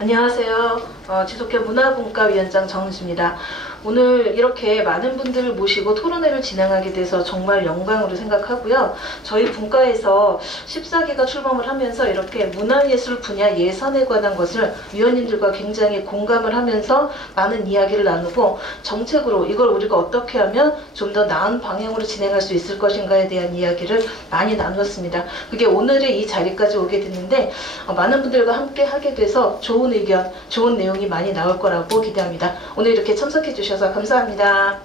안녕하세요. 지속회 문화분과위원장 정은수입니다. 오늘 이렇게 많은 분들을 모시고 토론회를 진행하게 돼서 정말 영광으로 생각하고요. 저희 분과에서 14기가 출범을 하면서 이렇게 문화예술 분야 예산에 관한 것을 위원님들과 굉장히 공감을 하면서 많은 이야기를 나누고 정책으로 이걸 우리가 어떻게 하면 좀 더 나은 방향으로 진행할 수 있을 것인가에 대한 이야기를 많이 나누었습니다. 그게 오늘의 이 자리까지 오게 됐는데 많은 분들과 함께 하게 돼서 좋은 의견, 좋은 내용이 많이 나올 거라고 기대합니다. 오늘 이렇게 참석해 주셔서 감사합니다.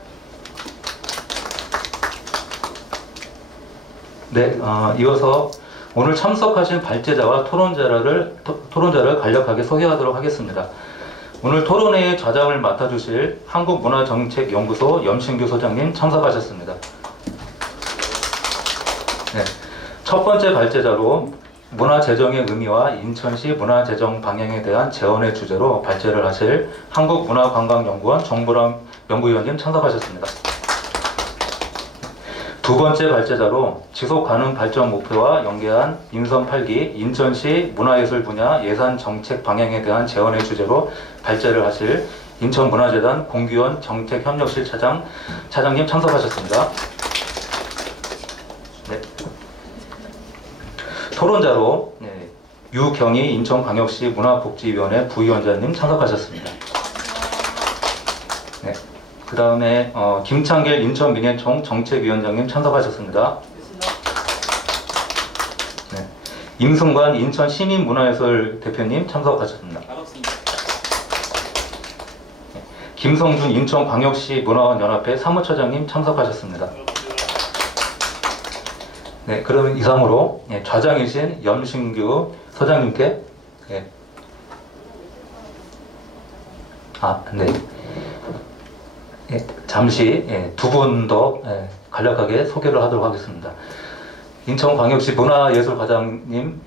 네, 이어서 오늘 참석하신 발제자와 토론자를 간략하게 소개하도록 하겠습니다. 오늘 토론회의 좌장을 맡아주실 한국문화정책연구소 염신규 소장님 참석하셨습니다. 네, 첫 번째 발제자로 문화재정의 의미와 인천시 문화재정 방향에 대한 제언의 주제로 발제를 하실 한국문화관광연구원 정보람 연구위원님 참석하셨습니다. 두 번째 발제자로 지속가능 발전 목표와 연계한 인선 8기 인천시 문화예술 분야 예산 정책 방향에 대한 제언의 주제로 발제를 하실 인천문화재단 공규원 정책협력실 차장님 참석하셨습니다. 네. 토론자로 유경희 인천광역시 문화복지위원회 부위원장님 참석하셨습니다. 네. 그 다음에 김창길 인천민예총 정책위원장님 참석하셨습니다. 네. 임승관 인천시민문화예술 대표님 참석하셨습니다. 네. 김성준 인천광역시 문화원연합회 사무처장님 참석하셨습니다. 네, 그럼 이상으로 좌장이신 염신규 소장님께 잠시 두 분 더 간략하게 소개를 하도록 하겠습니다. 인천광역시 문화예술과장님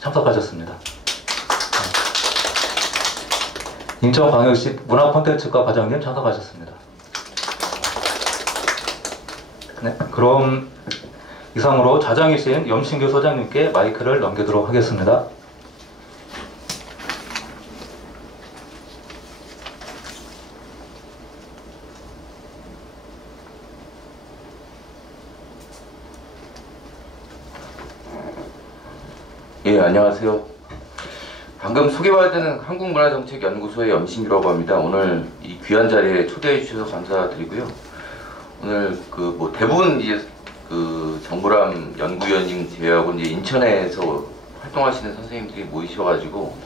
참석하셨습니다. 인천광역시 문화콘텐츠과 과장님 참석하셨습니다. 네, 그럼 이상으로 좌장이신 염신규 소장님께 마이크를 넘기도록 하겠습니다. 예, 안녕하세요. 방금 소개받은 한국문화정책연구소의 염신규라고 합니다. 오늘 이 귀한 자리에 초대해 주셔서 감사드리고요. 오늘 대부분 이제 정보람 연구위원님 제외하고 이제 인천에서 활동하시는 선생님들이 모이셔가지고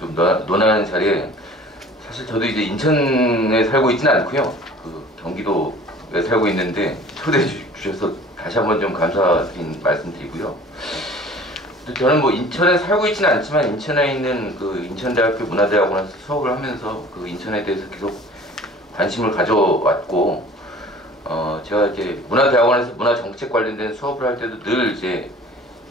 좀 논하는 자리에, 사실 저도 이제 인천에 살고 있지는 않고요. 경기도에 살고 있는데 초대해 주셔서 다시 한번 좀 감사드린 말씀드리고요. 저는 인천에 살고 있지는 않지만 인천에 있는 인천대학교 문화대학원에서 수업을 하면서 인천에 대해서 계속 관심을 가져왔고, 제가 이제 문화대학원에서 문화정책 관련된 수업을 할 때도 늘 이제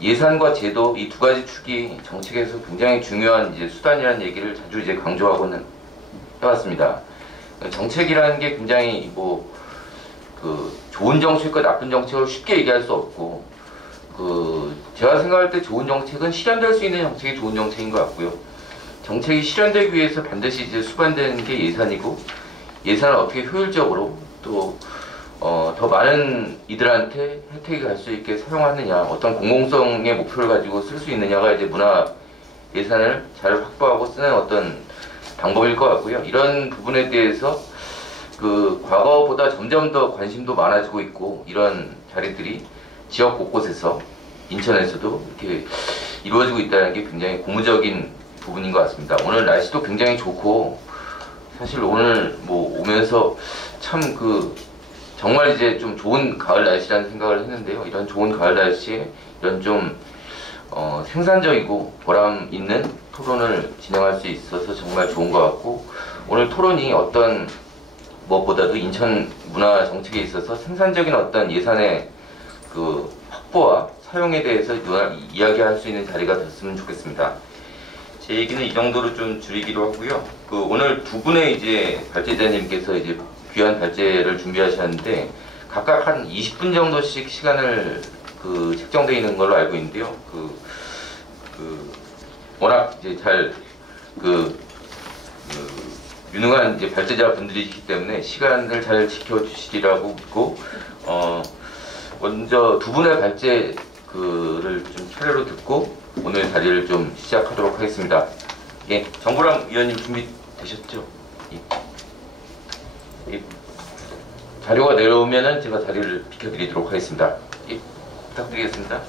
예산과 제도 이 두 가지 축이 정책에서 굉장히 중요한 이제 수단이라는 얘기를 자주 이제 강조하고는 해왔습니다. 정책이라는 게 굉장히 좋은 정책과 나쁜 정책을 쉽게 얘기할 수 없고, 제가 생각할 때 좋은 정책은 실현될 수 있는 정책이 좋은 정책인 것 같고요. 정책이 실현되기 위해서 반드시 이제 수반되는 게 예산이고, 예산을 어떻게 효율적으로 또 더 많은 이들한테 혜택이 갈 수 있게 사용하느냐, 어떤 공공성의 목표를 가지고 쓸 수 있느냐가 이제 문화 예산을 잘 확보하고 쓰는 어떤 방법일 것 같고요. 이런 부분에 대해서 과거보다 점점 더 관심도 많아지고 있고, 이런 자리들이 지역 곳곳에서 인천에서도 이렇게 이루어지고 있다는 게 굉장히 고무적인 부분인 것 같습니다. 오늘 날씨도 굉장히 좋고, 사실 오늘 오면서 참 정말 이제 좀 좋은 가을 날씨라는 생각을 했는데요. 이런 좋은 가을 날씨에 이런 좀 생산적이고 보람 있는 토론을 진행할 수 있어서 정말 좋은 것 같고, 오늘 토론이 어떤 무엇보다도 인천 문화 정책에 있어서 생산적인 어떤 예산의 확보와 사용에 대해서 이야기할 수 있는 자리가 됐으면 좋겠습니다. 제 얘기는 이 정도로 좀 줄이기로 하고요. 오늘 두 분의 이제 발제자님께서 이제 귀한 발제를 준비하셨는데 각각 한 20분 정도씩 시간을 책정되어 있는 걸로 알고 있는데요. 워낙 이제 잘 유능한 이제 발제자 분들이기 때문에 시간을 잘 지켜주시리라고 믿고 먼저 두 분의 발제 글을 좀 차례로 듣고 오늘 자리를 좀 시작하도록 하겠습니다. 예, 정보랑 위원님 준비되셨죠? 예. 자료가 내려오면은 제가 자리를 비켜드리도록 하겠습니다. 예, 부탁드리겠습니다.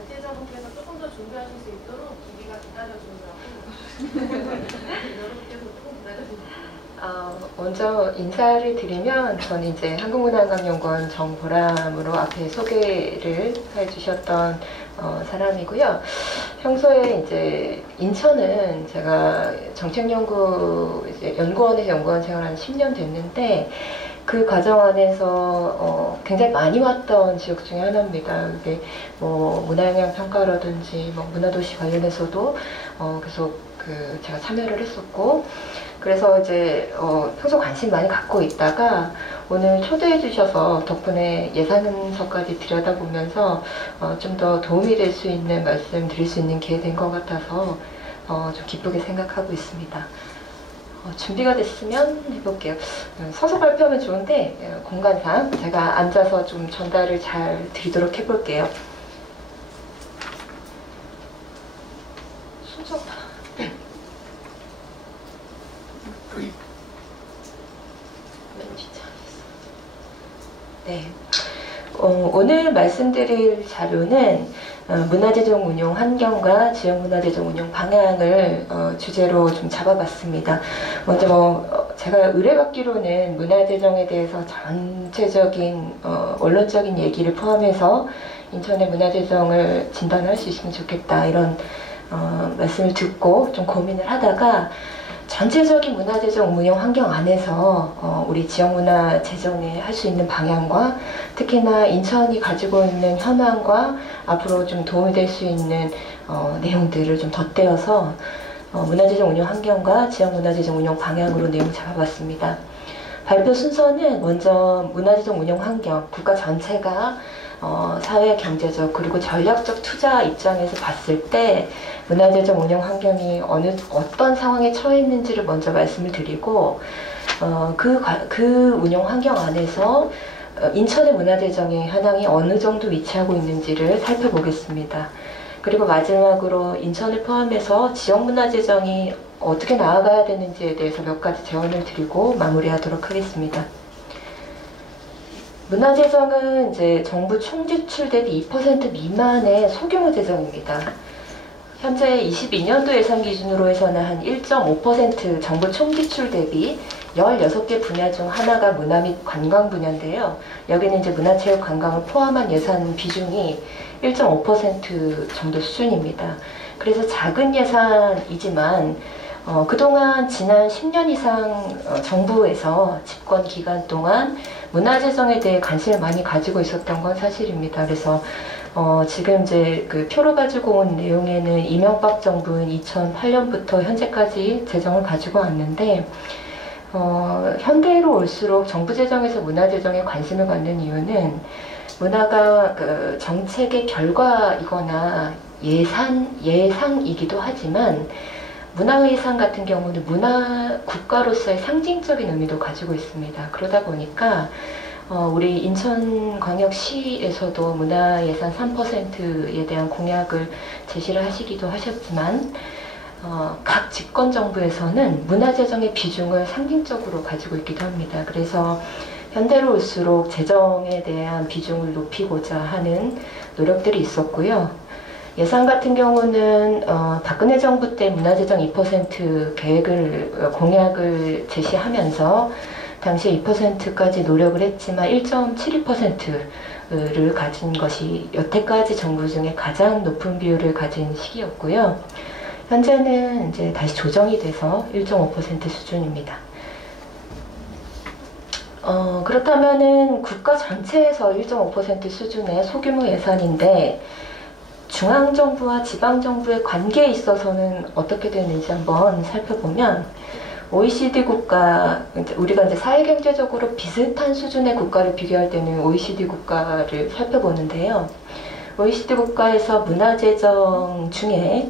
발제자분께서 조금 더 준비하실 수 있도록 기계가 기다려주느라고 여러분께서 조금 기다려주세요. 먼저 인사를 드리면 저는 이제 한국문화관광연구원 정보람으로 앞에 소개를 해주셨던 사람이고요. 평소에 이제 인천은 제가 정책연구 연구원에서 연구원 생활 한 10년 됐는데 그 과정 안에서 굉장히 많이 왔던 지역 중에 하나입니다. 이게 뭐 문화영향 평가라든지 뭐 문화도시 관련해서도 계속 제가 참여를 했었고, 그래서 이제 평소 관심 많이 갖고 있다가 오늘 초대해 주셔서 덕분에 예산서까지 들여다보면서 좀 더 도움이 될 수 있는 말씀 드릴 수 있는 기회 된 것 같아서 좀 기쁘게 생각하고 있습니다. 준비가 됐으면 해볼게요. 서서 발표하면 좋은데 공간상 제가 앉아서 좀 전달을 잘 드리도록 해볼게요. 순서가 네. 오늘 말씀드릴 자료는 문화재정 운용 환경과 지역문화재정 운용 방향을 주제로 좀 잡아봤습니다. 먼저 제가 의뢰받기로는 문화재정에 대해서 전체적인 원론적인 얘기를 포함해서 인천의 문화재정을 진단할 수 있으면 좋겠다, 이런 말씀을 듣고 좀 고민을 하다가 전체적인 문화재정 운영 환경 안에서 우리 지역문화재정에 할 수 있는 방향과 특히나 인천이 가지고 있는 현황과 앞으로 좀 도움이 될 수 있는 내용들을 좀 덧대어서 문화재정 운영 환경과 지역문화재정 운영 방향으로 내용 잡아봤습니다. 발표 순서는 먼저 문화재정 운영 환경, 국가 전체가 사회 경제적 그리고 전략적 투자 입장에서 봤을 때 문화재정 운영 환경이 어떤 상황에 처해 있는지를 먼저 말씀을 드리고, 그 운영 환경 안에서 인천의 문화재정의 현황이 어느 정도 위치하고 있는지를 살펴보겠습니다. 그리고 마지막으로 인천을 포함해서 지역문화재정이 어떻게 나아가야 되는지에 대해서 몇 가지 제언을 드리고 마무리하도록 하겠습니다. 문화재정은 이제 정부 총지출 대비 2% 미만의 소규모 재정입니다. 현재 22년도 예산 기준으로 해서는 한 1.5% 정부 총지출 대비 16개 분야 중 하나가 문화 및 관광 분야인데요. 여기는 이제 문화체육 관광을 포함한 예산 비중이 1.5% 정도 수준입니다. 그래서 작은 예산이지만 그동안 지난 10년 이상 정부에서 집권 기간 동안 문화재정에 대해 관심을 많이 가지고 있었던 건 사실입니다. 그래서 지금 이제 그 표로 가지고 온 내용에는 이명박 정부는 2008년부터 현재까지 재정을 가지고 왔는데, 현대로 올수록 정부 재정에서 문화 재정에 관심을 갖는 이유는 문화가 그 정책의 결과이거나 예상이기도 하지만 문화예산 같은 경우는 문화 국가로서의 상징적인 의미도 가지고 있습니다. 그러다 보니까 우리 인천광역시에서도 문화예산 3%에 대한 공약을 제시를 하시기도 하셨지만 각 집권정부에서는 문화재정의 비중을 상징적으로 가지고 있기도 합니다. 그래서 현대로 올수록 재정에 대한 비중을 높이고자 하는 노력들이 있었고요. 예산 같은 경우는 박근혜 정부 때 문화재정 2% 계획을 공약을 제시하면서 당시 2%까지 노력을 했지만 1.72%를 가진 것이 여태까지 정부 중에 가장 높은 비율을 가진 시기였고요. 현재는 이제 다시 조정이 돼서 1.5% 수준입니다. 그렇다면은 국가 전체에서 1.5% 수준의 소규모 예산인데 중앙정부와 지방정부의 관계에 있어서는 어떻게 되는지 한번 살펴보면 OECD 국가, 우리가 이제 사회경제적으로 비슷한 수준의 국가를 비교할 때는 OECD 국가를 살펴보는데요. OECD 국가에서 문화재정 중에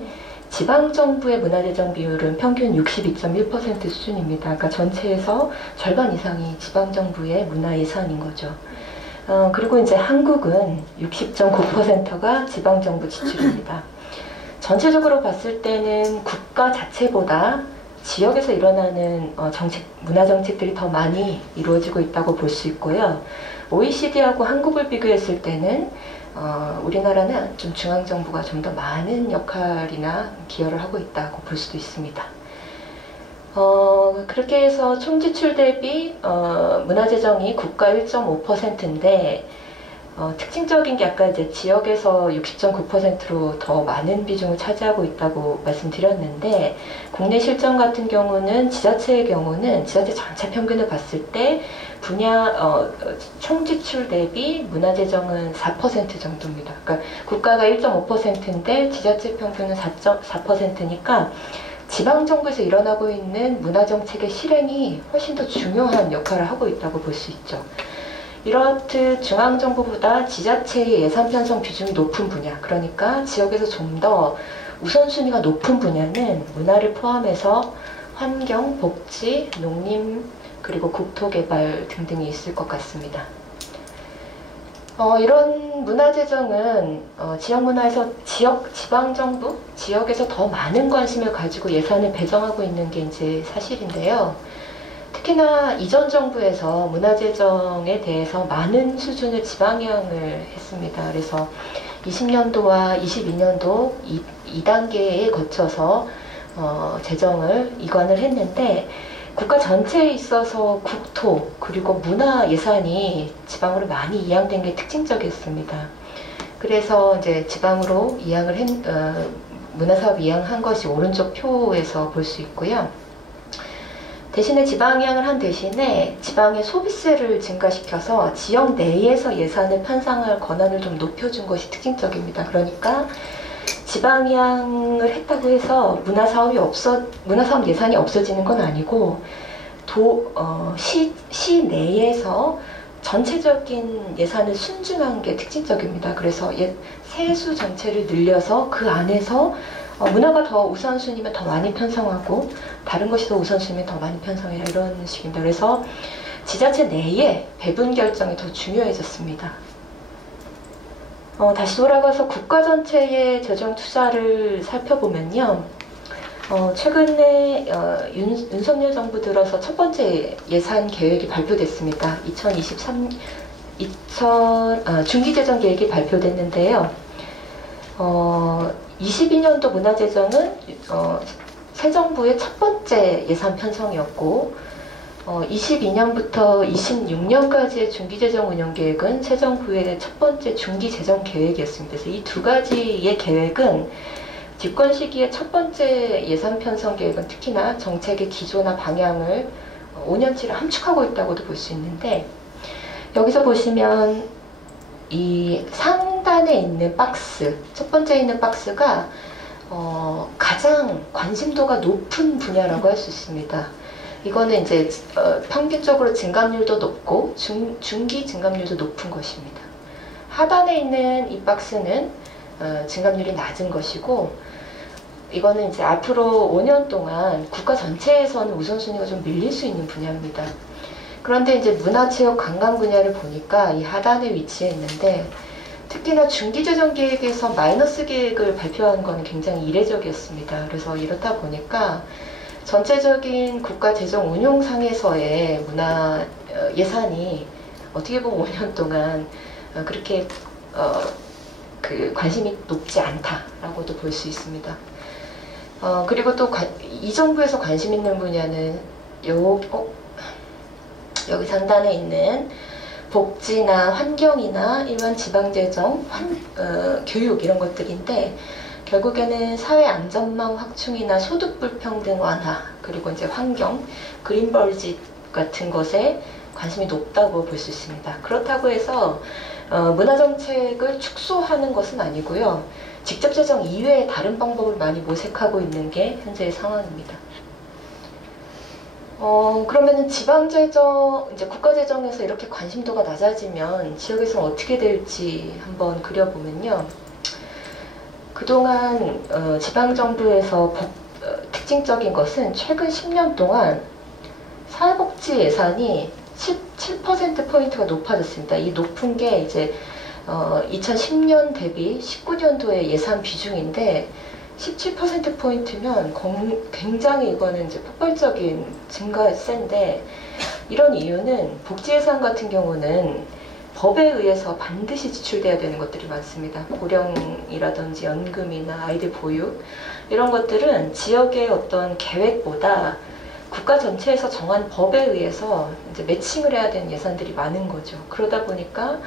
지방정부의 문화재정 비율은 평균 62.1% 수준입니다. 그러니까 전체에서 절반 이상이 지방정부의 문화예산인 거죠. 그리고 이제 한국은 60.9%가 지방정부 지출입니다. 전체적으로 봤을 때는 국가 자체보다 지역에서 일어나는 문화정책들이 더 많이 이루어지고 있다고 볼 수 있고요. OECD하고 한국을 비교했을 때는 우리나라는 좀 중앙정부가 좀 더 많은 역할이나 기여를 하고 있다고 볼 수도 있습니다. 그렇게 해서 총지출 대비 문화재정이 국가 1.5%인데 특징적인 게 아까 이제 지역에서 60.9%로 더 많은 비중을 차지하고 있다고 말씀드렸는데 국내 실정 같은 경우는 지자체의 경우는 지자체 전체 평균을 봤을 때 분야 총지출 대비 문화재정은 4% 정도입니다. 그러니까 국가가 1.5%인데 지자체 평균은 4.4%니까 지방정부에서 일어나고 있는 문화정책의 실행이 훨씬 더 중요한 역할을 하고 있다고 볼 수 있죠. 이렇듯 중앙정부보다 지자체의 예산 편성 비중이 높은 분야, 그러니까 지역에서 좀 더 우선순위가 높은 분야는 문화를 포함해서 환경, 복지, 농림, 그리고 국토개발 등등이 있을 것 같습니다. 이런 문화재정은 지역문화에서 지방정부, 지역에서 더 많은 관심을 가지고 예산을 배정하고 있는 게 이제 사실인데요. 특히나 이전 정부에서 문화재정에 대해서 많은 수준의 지방향을 했습니다. 그래서 20년도와 22년도 2단계에 거쳐서 재정을 이관을 했는데 국가 전체에 있어서 국토 그리고 문화 예산이 지방으로 많이 이양된 게 특징적이었습니다. 그래서 이제 지방으로 문화사업 이양한 것이 오른쪽 표에서 볼 수 있고요. 대신에 지방이양을 한 대신에 지방의 소비세를 증가시켜서 지역 내에서 예산을 편성할 권한을 좀 높여준 것이 특징적입니다. 그러니까 지방이양을 했다고 해서 문화사업 예산이 없어지는 건 아니고 시 내에서 전체적인 예산을 순증한 게 특징적입니다. 그래서 세수 전체를 늘려서 그 안에서 문화가 더 우선순위면 더 많이 편성하고 다른 것이 더 우선순위면 더 많이 편성해라 이런 식입니다. 그래서 지자체 내에 배분 결정이 더 중요해졌습니다. 다시 돌아가서 국가 전체의 재정 투자를 살펴보면요. 최근에 윤석열 정부 들어서 첫 번째 예산 계획이 발표됐습니다. 중기재정 계획이 발표됐는데요. 22년도 문화재정은 새 정부의 첫 번째 예산 편성이었고 22년부터 26년까지의 중기재정 운영계획은 새 정부의 첫 번째 중기재정 계획이었습니다. 그래서 이 두 가지의 계획은 집권 시기의 첫 번째 예산 편성 계획은 특히나 정책의 기조나 방향을 5년치를 함축하고 있다고도 볼 수 있는데 여기서 보시면 이 상단에 있는 박스, 첫 번째 있는 박스가 가장 관심도가 높은 분야라고 할 수 있습니다. 이거는 이제 평균적으로 증감률도 높고 중기 증감률도 높은 것입니다. 하단에 있는 이 박스는 증감률이 낮은 것이고 이거는 이제 앞으로 5년 동안 국가 전체에서는 우선순위가 좀 밀릴 수 있는 분야입니다. 그런데 이제 문화체육 관광 분야를 보니까 이 하단에 위치해 있는데 특히나 중기재정 계획에서 마이너스 계획을 발표한 것은 굉장히 이례적이었습니다. 그래서 이렇다 보니까 전체적인 국가 재정 운용상에서의 문화 예산이 어떻게 보면 5년 동안 그렇게 관심이 높지 않다라고도 볼 수 있습니다. 그리고 또 이 정부에서 관심 있는 분야는 여기 상단에 있는 복지나 환경이나 일반 지방재정, 교육 이런 것들인데 결국에는 사회 안전망 확충이나 소득 불평등 완화, 그리고 이제 환경, 그린 버짓 같은 것에 관심이 높다고 볼 수 있습니다. 그렇다고 해서 문화정책을 축소하는 것은 아니고요. 직접 재정 이외의 다른 방법을 많이 모색하고 있는 게 현재의 상황입니다. 그러면은 지방재정, 이제 국가재정에서 이렇게 관심도가 낮아지면 지역에서 어떻게 될지 한번 그려보면요. 그동안 지방정부에서 특징적인 것은 최근 10년 동안 사회복지 예산이 17%포인트가 높아졌습니다. 이 높은 게 이제 2010년 대비 19년도의 예산 비중인데 17%포인트면 굉장히 이거는 이제 폭발적인 증가세인데, 이런 이유는 복지 예산 같은 경우는 법에 의해서 반드시 지출돼야 되는 것들이 많습니다. 고령이라든지 연금이나 아이들 보육 이런 것들은 지역의 어떤 계획보다 국가 전체에서 정한 법에 의해서 이제 매칭을 해야 되는 예산들이 많은 거죠. 그러다 보니까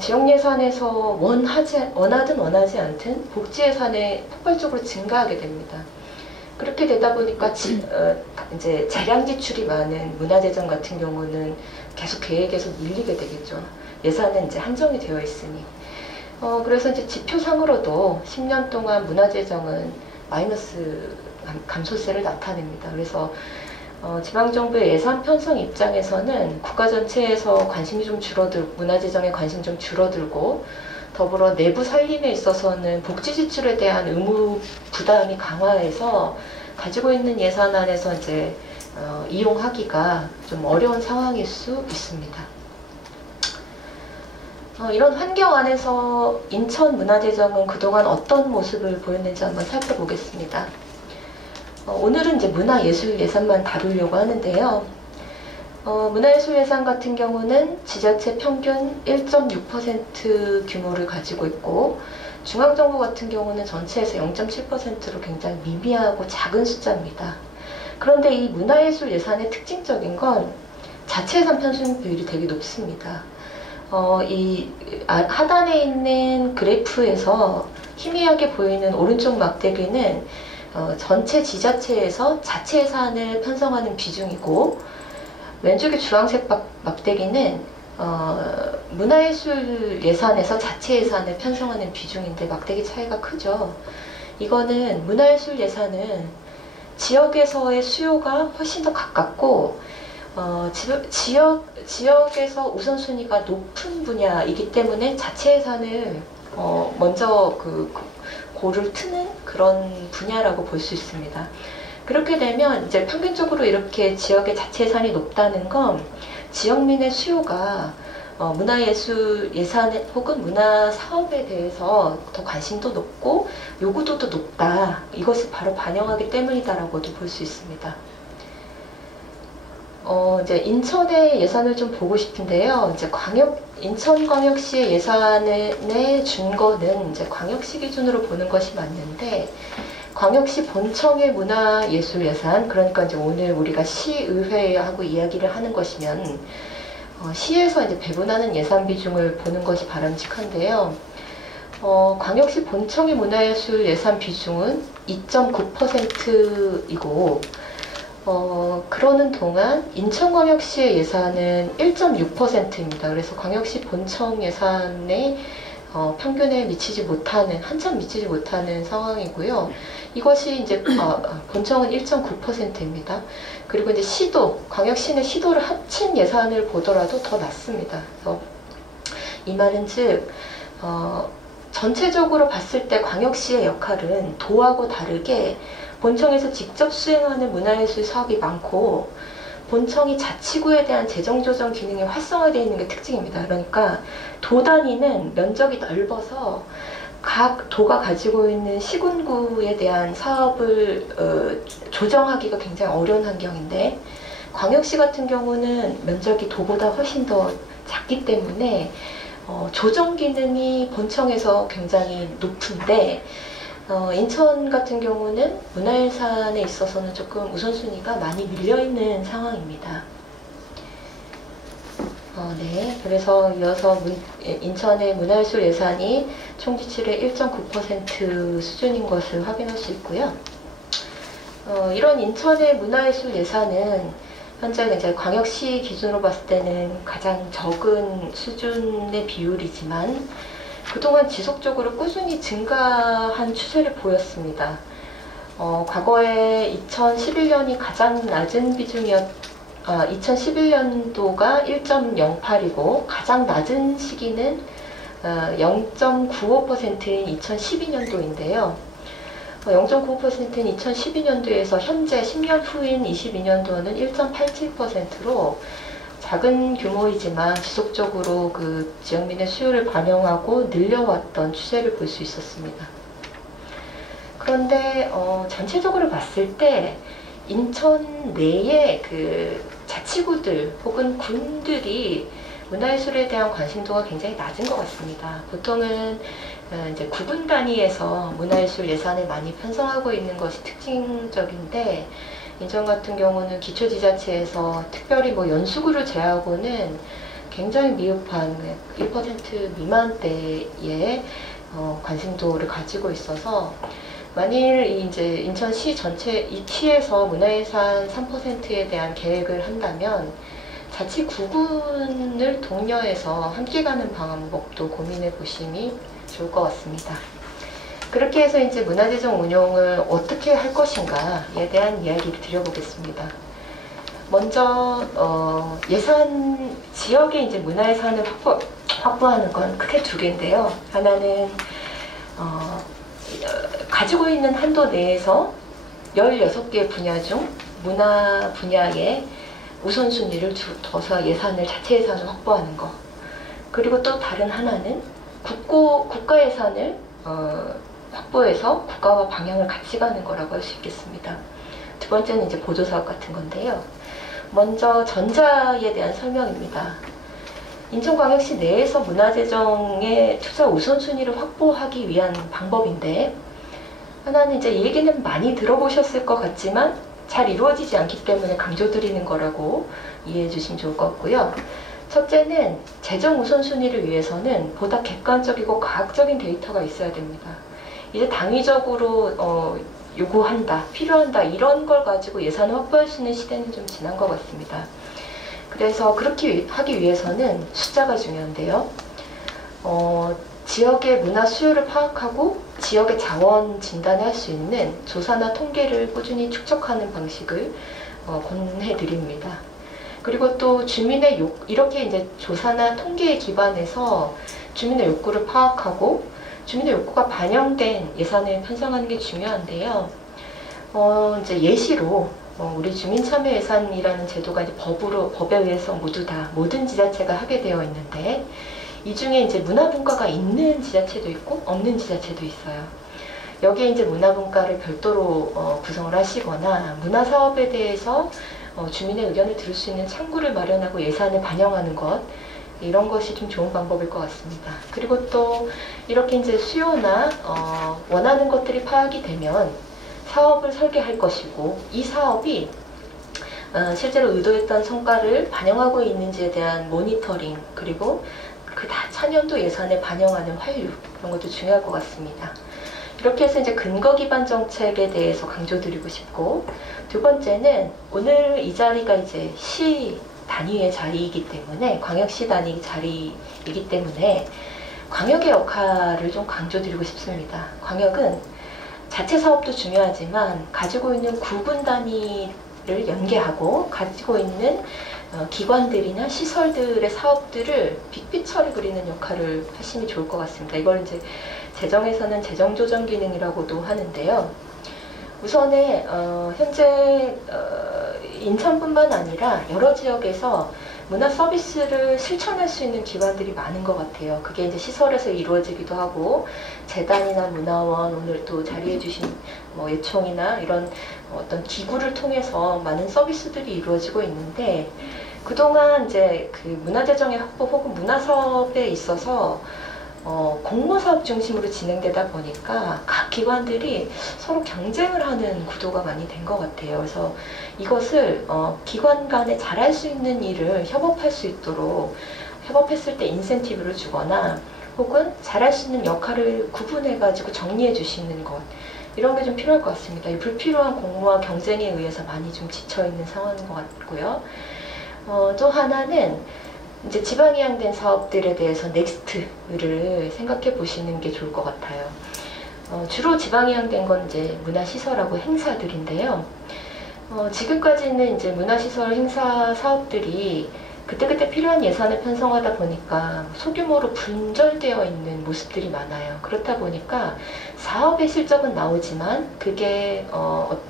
지역 예산에서 원하든 원하지 않든 복지 예산에 폭발적으로 증가하게 됩니다. 그렇게 되다 보니까 이제 재량 지출이 많은 문화재정 같은 경우는 계속 계획에서 밀리게 되겠죠. 예산은 이제 한정이 되어 있으니. 그래서 이제 지표상으로도 10년 동안 문화재정은 마이너스 감소세를 나타냅니다. 그래서 지방정부의 예산 편성 입장에서는 국가 전체에서 관심이 좀 줄어들고, 문화재정에 관심 좀 줄어들고, 더불어 내부 살림에 있어서는 복지 지출에 대한 의무 부담이 강화해서 가지고 있는 예산 안에서 이제 이용하기가 좀 어려운 상황일 수 있습니다. 이런 환경 안에서 인천문화재정은 그동안 어떤 모습을 보였는지 한번 살펴보겠습니다. 오늘은 이제 문화예술 예산만 다루려고 하는데요. 문화예술 예산 같은 경우는 지자체 평균 1.6% 규모를 가지고 있고, 중앙정부 같은 경우는 전체에서 0.7%로 굉장히 미미하고 작은 숫자입니다. 그런데 이 문화예술 예산의 특징적인 건 자체 예산 편성 비율이 되게 높습니다. 이 하단에 있는 그래프에서 희미하게 보이는 오른쪽 막대기는 전체 지자체에서 자체 예산을 편성하는 비중이고, 왼쪽의 주황색 막대기는 문화예술 예산에서 자체 예산을 편성하는 비중인데 막대기 차이가 크죠. 이거는 문화예술 예산은 지역에서의 수요가 훨씬 더 가깝고 지역에서 우선순위가 높은 분야이기 때문에 자체 예산을 먼저 고를 트는 그런 분야라고 볼 수 있습니다. 그렇게 되면 이제 평균적으로 이렇게 지역의 자체 예산이 높다는 건 지역민의 수요가 문화예술 예산 혹은 문화 사업에 대해서 더 관심도 높고 요구도도 높다. 이것을 바로 반영하기 때문이다라고도 볼 수 있습니다. 이제 인천의 예산을 좀 보고 싶은데요. 이제 인천광역시의 예산에 준 거는 이제 광역시 기준으로 보는 것이 맞는데, 광역시 본청의 문화예술 예산, 그러니까 이제 오늘 우리가 시의회하고 이야기를 하는 것이면 시에서 이제 배분하는 예산 비중을 보는 것이 바람직한데요. 광역시 본청의 문화예술 예산 비중은 2.9%이고, 그러는 동안 인천광역시의 예산은 1.6%입니다. 그래서 광역시 본청 예산의 평균에 한참 미치지 못하는 상황이고요. 이것이 이제 본청은 1.9%입니다. 그리고 이제 광역시는 시도를 합친 예산을 보더라도 더 낮습니다. 그래서 이 말은 즉 전체적으로 봤을 때 광역시의 역할은 도하고 다르게 본청에서 직접 수행하는 문화예술 사업이 많고, 본청이 자치구에 대한 재정조정 기능이 활성화되어 있는 게 특징입니다. 그러니까 도 단위는 면적이 넓어서 각 도가 가지고 있는 시군구에 대한 사업을 조정하기가 굉장히 어려운 환경인데, 광역시 같은 경우는 면적이 도보다 훨씬 더 작기 때문에 조정 기능이 본청에서 굉장히 높은데, 인천 같은 경우는 문화예산에 있어서는 조금 우선순위가 많이 밀려있는 상황입니다. 네. 그래서 이어서 인천의 문화예술 예산이 총 지출의 1.9% 수준인 것을 확인할 수 있고요. 이런 인천의 문화예술 예산은 현재 이제 광역시 기준으로 봤을 때는 가장 적은 수준의 비율이지만 그동안 지속적으로 꾸준히 증가한 추세를 보였습니다. 과거에 2011년이 가장 낮은 비중이었 2011년도가 1.08이고 가장 낮은 시기는 0.95%인 2012년도인데요. 0.95%인 2012년도에서 현재 10년 후인 22년도는 1.87%로 작은 규모이지만 지속적으로 그 지역민의 수요를 반영하고 늘려왔던 추세를 볼 수 있었습니다. 그런데 전체적으로 봤을 때 인천 내의 그 자치구들 혹은 군들이 문화예술에 대한 관심도가 굉장히 낮은 것 같습니다. 보통은 이제 구군 단위에서 문화예술 예산을 많이 편성하고 있는 것이 특징적인데 인천 같은 경우는 기초지자체에서 특별히 뭐 연수구를 제외하고는 굉장히 미흡한 1% 미만대의 관심도를 가지고 있어서 만일 이제 인천시 전체 이 시에서 문화예산 3%에 대한 계획을 한다면 자치구군을 독려해서 함께 가는 방법도 고민해 보심이 좋을 것 같습니다. 그렇게 해서 이제 문화재정 운용을 어떻게 할 것인가에 대한 이야기를 드려보겠습니다. 먼저 예산 지역에 이제 문화예산을 확보하는 건 크게 두 개인데요. 하나는 가지고 있는 한도 내에서 16개 분야 중 문화 분야에 우선순위를 둬서 예산을 자체 예산을 확보하는 것. 그리고 또 다른 하나는 국가 예산을 확보해서 국가와 방향을 같이 가는 거라고 할 수 있겠습니다. 두 번째는 이제 보조사업 같은 건데요. 먼저 전자에 대한 설명입니다. 인천광역시 내에서 문화재정의 투자 우선순위를 확보하기 위한 방법인데 하나는 이제 이 얘기는 많이 들어보셨을 것 같지만 잘 이루어지지 않기 때문에 강조드리는 거라고 이해해 주시면 좋을 것 같고요. 첫째는 재정 우선순위를 위해서는 보다 객관적이고 과학적인 데이터가 있어야 됩니다. 이제 당위적으로 요구한다, 필요한다 이런 걸 가지고 예산을 확보할 수 있는 시대는 좀 지난 것 같습니다. 그래서 그렇게 하기 위해서는 숫자가 중요한데요. 지역의 문화 수요를 파악하고 지역의 자원 진단을 할 수 있는 조사나 통계를 꾸준히 축적하는 방식을 권해드립니다. 그리고 또 주민의 이렇게 이제 조사나 통계에 기반해서 주민의 욕구를 파악하고 주민의 욕구가 반영된 예산을 편성하는 게 중요한데요. 이제 예시로 우리 주민참여예산이라는 제도가 이제 법에 의해서 모든 지자체가 하게 되어 있는데 이 중에 이제 문화분과가 있는 지자체도 있고 없는 지자체도 있어요. 여기에 이제 문화분과를 별도로 구성을 하시거나 문화사업에 대해서 주민의 의견을 들을 수 있는 창구를 마련하고 예산을 반영하는 것 이런 것이 좀 좋은 방법일 것 같습니다. 그리고 또 이렇게 이제 수요나 원하는 것들이 파악이 되면 사업을 설계할 것이고 이 사업이 실제로 의도했던 성과를 반영하고 있는지에 대한 모니터링 그리고 그 차년도 예산에 반영하는 환류 그런 것도 중요할 것 같습니다. 이렇게 해서 이제 근거 기반 정책에 대해서 강조드리고 싶고 두 번째는 오늘 이 자리가 이제 시 단위의 자리이기 때문에 광역시 단위 자리이기 때문에 광역의 역할을 좀 강조드리고 싶습니다. 광역은 자체 사업도 중요하지만 가지고 있는 구분 단위를 연계하고 가지고 있는 기관들이나 시설들의 사업들을 빅피처를 그리는 역할을 하시면 좋을 것 같습니다. 이걸 이제 재정에서는 재정조정 기능이라고도 하는데요. 우선에 현재 인천뿐만 아니라 여러 지역에서 문화 서비스를 실천할 수 있는 기관들이 많은 것 같아요. 그게 이제 시설에서 이루어지기도 하고 재단이나 문화원 오늘 또 자리해 주신 예총이나 이런 어떤 기구를 통해서 많은 서비스들이 이루어지고 있는데 그동안 이제 그 문화재정의 확보 혹은 문화사업에 있어서 공모 사업 중심으로 진행되다 보니까 각 기관들이 서로 경쟁을 하는 구도가 많이 된 것 같아요. 그래서 이것을 기관 간에 잘할 수 있는 일을 협업할 수 있도록 협업했을 때 인센티브를 주거나 혹은 잘할 수 있는 역할을 구분해 가지고 정리해 주시는 것, 이런 게 좀 필요할 것 같습니다. 이 불필요한 공모와 경쟁에 의해서 많이 좀 지쳐 있는 상황인 것 같고요. 또 하나는 이제 지방이양된 사업들에 대해서 넥스트를 생각해 보시는 게 좋을 것 같아요. 주로 지방이양된 건 이제 문화시설하고 행사들인데요. 지금까지는 이제 문화시설 행사 사업들이 그때그때 필요한 예산을 편성하다 보니까 소규모로 분절되어 있는 모습들이 많아요. 그렇다 보니까 사업의 실적은 나오지만 그게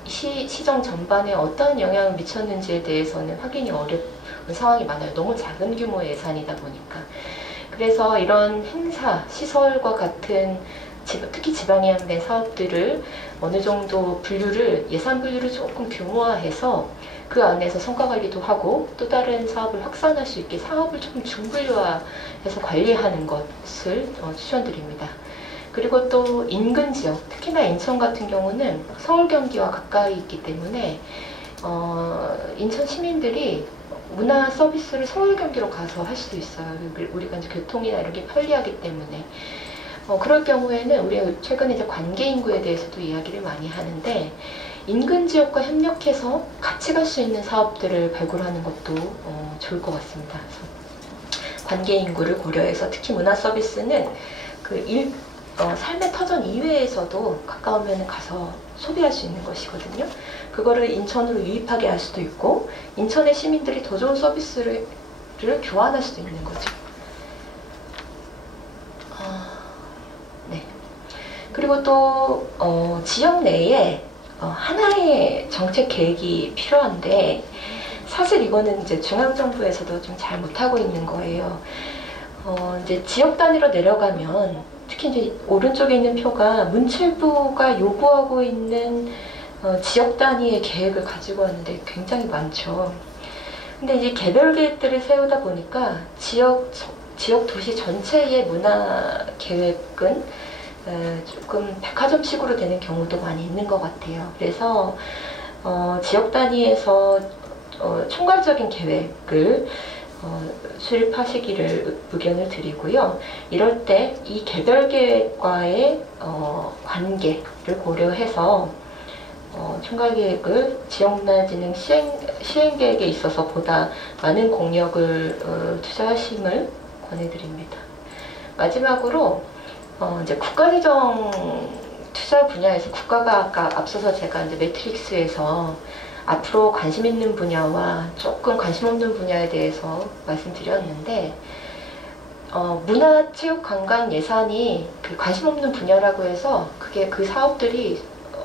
시정 전반에 어떤 영향을 미쳤는지에 대해서는 확인이 어려운 상황이 많아요. 너무 작은 규모의 예산이다 보니까. 그래서 이런 행사, 시설과 같은 특히 지방이양된 사업들을 어느 정도 예산 분류를 조금 규모화해서 그 안에서 성과 관리도 하고 또 다른 사업을 확산할 수 있게 사업을 조금 중분류화해서 관리하는 것을 추천드립니다. 그리고 또 인근 지역, 특히나 인천 같은 경우는 서울 경기와 가까이 있기 때문에 인천 시민들이 문화 서비스를 서울 경기로 가서 할 수도 있어요. 우리가 이제 교통이나 이런 게 편리하기 때문에. 그럴 경우에는 우리 최근에 이제 관계 인구에 대해서도 이야기를 많이 하는데 인근 지역과 협력해서 같이 갈 수 있는 사업들을 발굴하는 것도 좋을 것 같습니다. 그래서 관계 인구를 고려해서 특히 문화 서비스는 삶의 터전 이외에서도 가까우면 가서 소비할 수 있는 것이거든요. 그거를 인천으로 유입하게 할 수도 있고 인천의 시민들이 더 좋은 서비스를 교환할 수도 있는 거죠. 네. 그리고 또 지역 내에 하나의 정책 계획이 필요한데 사실 이거는 이제 중앙정부에서도 좀 잘 못하고 있는 거예요. 이제 지역 단위로 내려가면 특히 이제 오른쪽에 있는 표가 문체부가 요구하고 있는 지역 단위의 계획을 가지고 왔는데 굉장히 많죠. 근데 이제 개별 계획들을 세우다 보니까 지역 도시 전체의 문화 계획은 조금 백화점식으로 되는 경우도 많이 있는 것 같아요. 그래서 지역 단위에서 총괄적인 계획을 수립하시기를 의견을 드리고요. 이럴 때 이 개별 계획과의 관계를 고려해서 총괄 계획을 지역문화진흥 시행 계획에 있어서 보다 많은 공력을 투자하심을 권해드립니다. 마지막으로 이제 국가재정 투자 분야에서 국가가 아까 앞서서 제가 이제 매트릭스에서 앞으로 관심 있는 분야와 조금 관심 없는 분야에 대해서 말씀드렸는데 문화, 체육, 관광 예산이 관심 없는 분야라고 해서 그 사업들이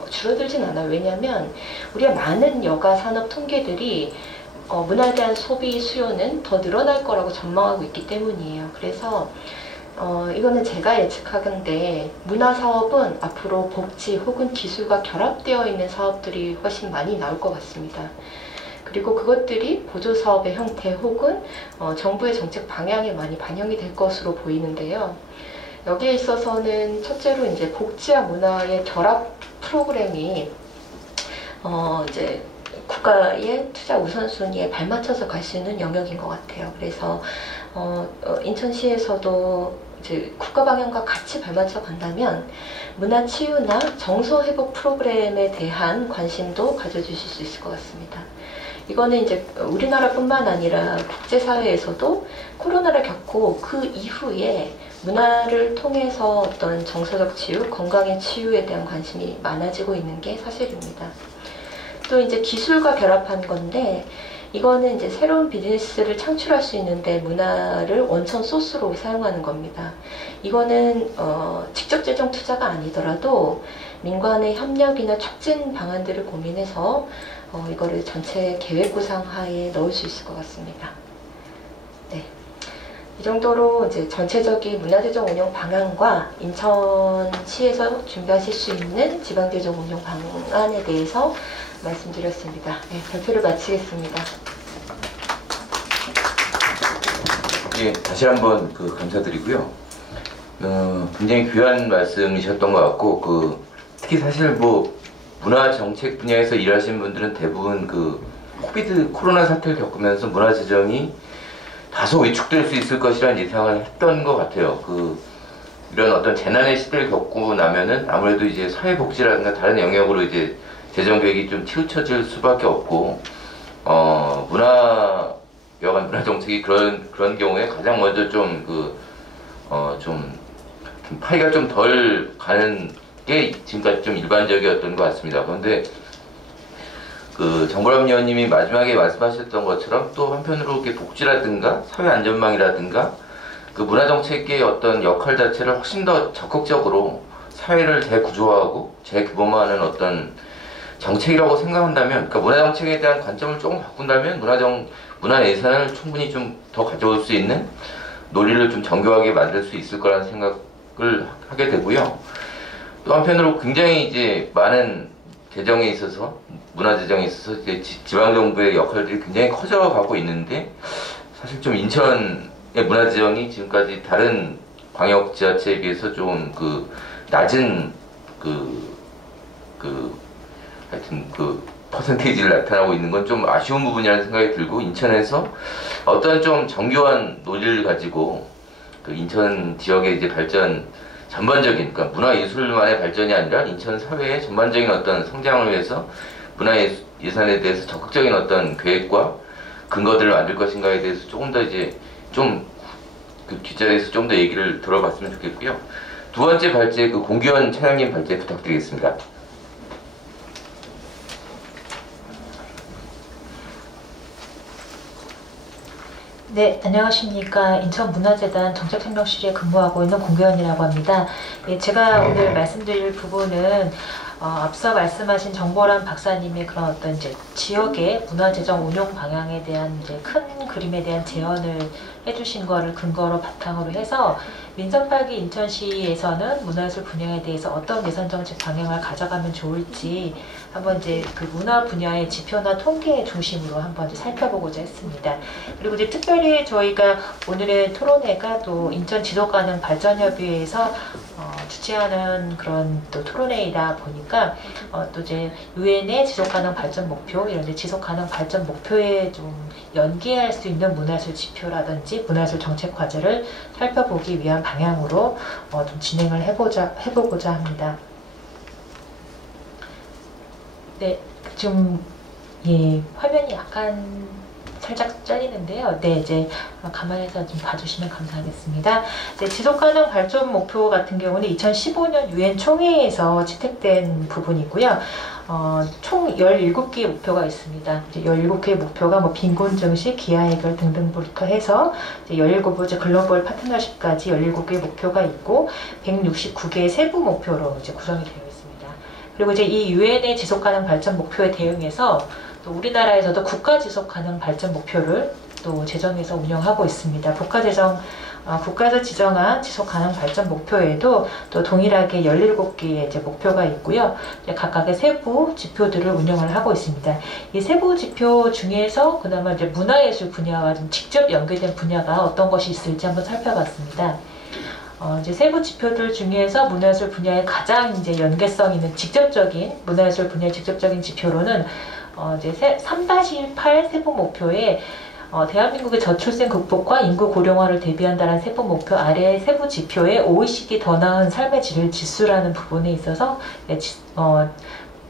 줄어들진 않아요. 왜냐하면 우리가 많은 여가 산업 통계들이 문화에 대한 소비 수요는 더 늘어날 거라고 전망하고 있기 때문이에요. 그래서 이거는 제가 예측하건데 문화 사업은 앞으로 복지 혹은 기술과 결합되어 있는 사업들이 훨씬 많이 나올 것 같습니다. 그리고 그것들이 보조사업의 형태 혹은 정부의 정책 방향에 많이 반영이 될 것으로 보이는데요. 여기에 있어서는 첫째로 이제 복지와 문화의 결합 프로그램이 이제 국가의 투자 우선순위에 발맞춰서 갈 수 있는 영역인 것 같아요. 그래서 인천시에서도 이제 국가 방향과 같이 발맞춰 간다면 문화 치유나 정서 회복 프로그램에 대한 관심도 가져주실 수 있을 것 같습니다. 이거는 이제 우리나라뿐만 아니라 국제사회에서도 코로나를 겪고 그 이후에 문화를 통해서 어떤 정서적 치유, 건강의 치유에 대한 관심이 많아지고 있는 게 사실입니다. 또 이제 기술과 결합한 건데 이거는 이제 새로운 비즈니스를 창출할 수 있는데 문화를 원천 소스로 사용하는 겁니다. 이거는 직접 재정 투자가 아니더라도 민관의 협력이나 촉진 방안들을 고민해서 이거를 전체 계획 구상 하에 넣을 수 있을 것 같습니다. 네. 이 정도로 이제 전체적인 문화재정 운영 방안과 인천시에서 준비하실 수 있는 지방재정 운영 방안에 대해서 말씀드렸습니다. 네, 발표를 마치겠습니다. 예, 다시 한번 감사드리고요. 굉장히 귀한 말씀이셨던 것 같고, 특히 사실 뭐 문화 정책 분야에서 일하시는 분들은 대부분 코로나 사태를 겪으면서 문화 재정이 다소 위축될 수 있을 것이라는 예상을 했던 것 같아요. 이런 어떤 재난의 시대를 겪고 나면은 아무래도 이제 사회복지라든가 다른 영역으로 이제 재정 계획이 좀 치우쳐질 수밖에 없고, 여간 문화 정책이 그런 경우에 가장 먼저 좀 파이가 좀 덜 가는 게 지금까지 좀 일반적이었던 것 같습니다. 그런데 정보람 의원님이 마지막에 말씀하셨던 것처럼 또 한편으로 이렇게 복지라든가 사회안전망이라든가 문화정책의 어떤 역할 자체를 훨씬 더 적극적으로 사회를 재구조화하고 재규범화하는 어떤 정책이라고 생각한다면, 문화정책에 대한 관점을 조금 바꾼다면 문화 예산을 충분히 좀 더 가져올 수 있는 논리를 좀 정교하게 만들 수 있을 거라는 생각을 하게 되고요. 또 한편으로 굉장히 이제 많은 재정에 있어서, 문화 재정에 있어서 이제 지방 정부의 역할들이 굉장히 커져가고 있는데, 사실 좀 인천의 문화 재정이 지금까지 다른 광역 지자체에 비해서 좀 낮은 하여튼 퍼센테이지를 나타나고 있는 건 좀 아쉬운 부분이라는 생각이 들고, 인천에서 어떤 좀 정교한 논리를 가지고 인천 지역의 이제 발전 전반적인, 문화예술만의 발전이 아니라 인천 사회의 전반적인 어떤 성장을 위해서 문화예산에 대해서 적극적인 어떤 계획과 근거들을 만들 것인가에 대해서 조금 더 이제 뒷자리에서 좀 더 얘기를 들어봤으면 좋겠고요. 두 번째 발제, 공규현 차장님 발제 부탁드리겠습니다. 네, 안녕하십니까. 인천문화재단 정책협력실에 근무하고 있는 공규현이라고 합니다. 예, 제가 오늘 말씀드릴 부분은 앞서 말씀하신 정보람 박사님의 그런 어떤 이제 지역의 문화재정 운용 방향에 대한 이제 큰 그림에 대한 제언을 해주신 거를 근거로 바탕으로 해서 민선 8기 인천시에서는 문화예술 분야에 대해서 어떤 예산 정책 방향을 가져가면 좋을지 한번 이제 문화 분야의 지표나 통계 중심으로 한번 이제 살펴보고자 했습니다. 그리고 이제 특별히 저희가 오늘의 토론회가 또 인천 지속가능 발전협의회에서 주최하는 그런 또 토론회이다 보니까 또 이제 유엔의 지속가능 발전 목표, 이런 이제 지속가능 발전 목표에 좀 연계할 수 있는 문화예술 지표라든지 문화예술 정책 과제를 살펴보기 위한 방향으로 좀 진행을 해보고자 합니다. 네, 화면이 약간 살짝 잘리는데요. 네, 이제 감안해서 좀 봐주시면 감사하겠습니다. 네, 지속가능 발전 목표 같은 경우는 2015년 유엔 총회에서 채택된 부분이고요. 총 17개의 목표가 있습니다. 이제 17개의 목표가 빈곤 증식, 기아 해결 등등부터 해서 이제 17번째 글로벌 파트너십까지 17개의 목표가 있고 169개의 세부 목표로 이제 구성이 되어 있습니다. 그리고 이제 이 유엔의 지속가능 발전 목표에 대응해서 또 우리나라에서도 국가 지속가능 발전 목표를 또 제정해서 운영하고 있습니다. 국가에서 지정한 지속가능 발전 목표에도 또 동일하게 17개의 이제 목표가 있고요. 이제 각각의 세부 지표들을 운영을 하고 있습니다. 이 세부 지표 중에서 그나마 이제 문화예술 분야와 좀 직접 연계된 분야가 어떤 것이 있을지 한번 살펴봤습니다. 이제 세부 지표들 중에서 문화예술 분야에 가장 이제 연계성 있는 문화예술 분야의 직접적인 지표로는 이제 3-18 세부 목표에 대한민국의 저출생 극복과 인구 고령화를 대비한다는 세부 목표 아래 세부 지표에 OECD 더 나은 삶의 질 지수라는 부분에 있어서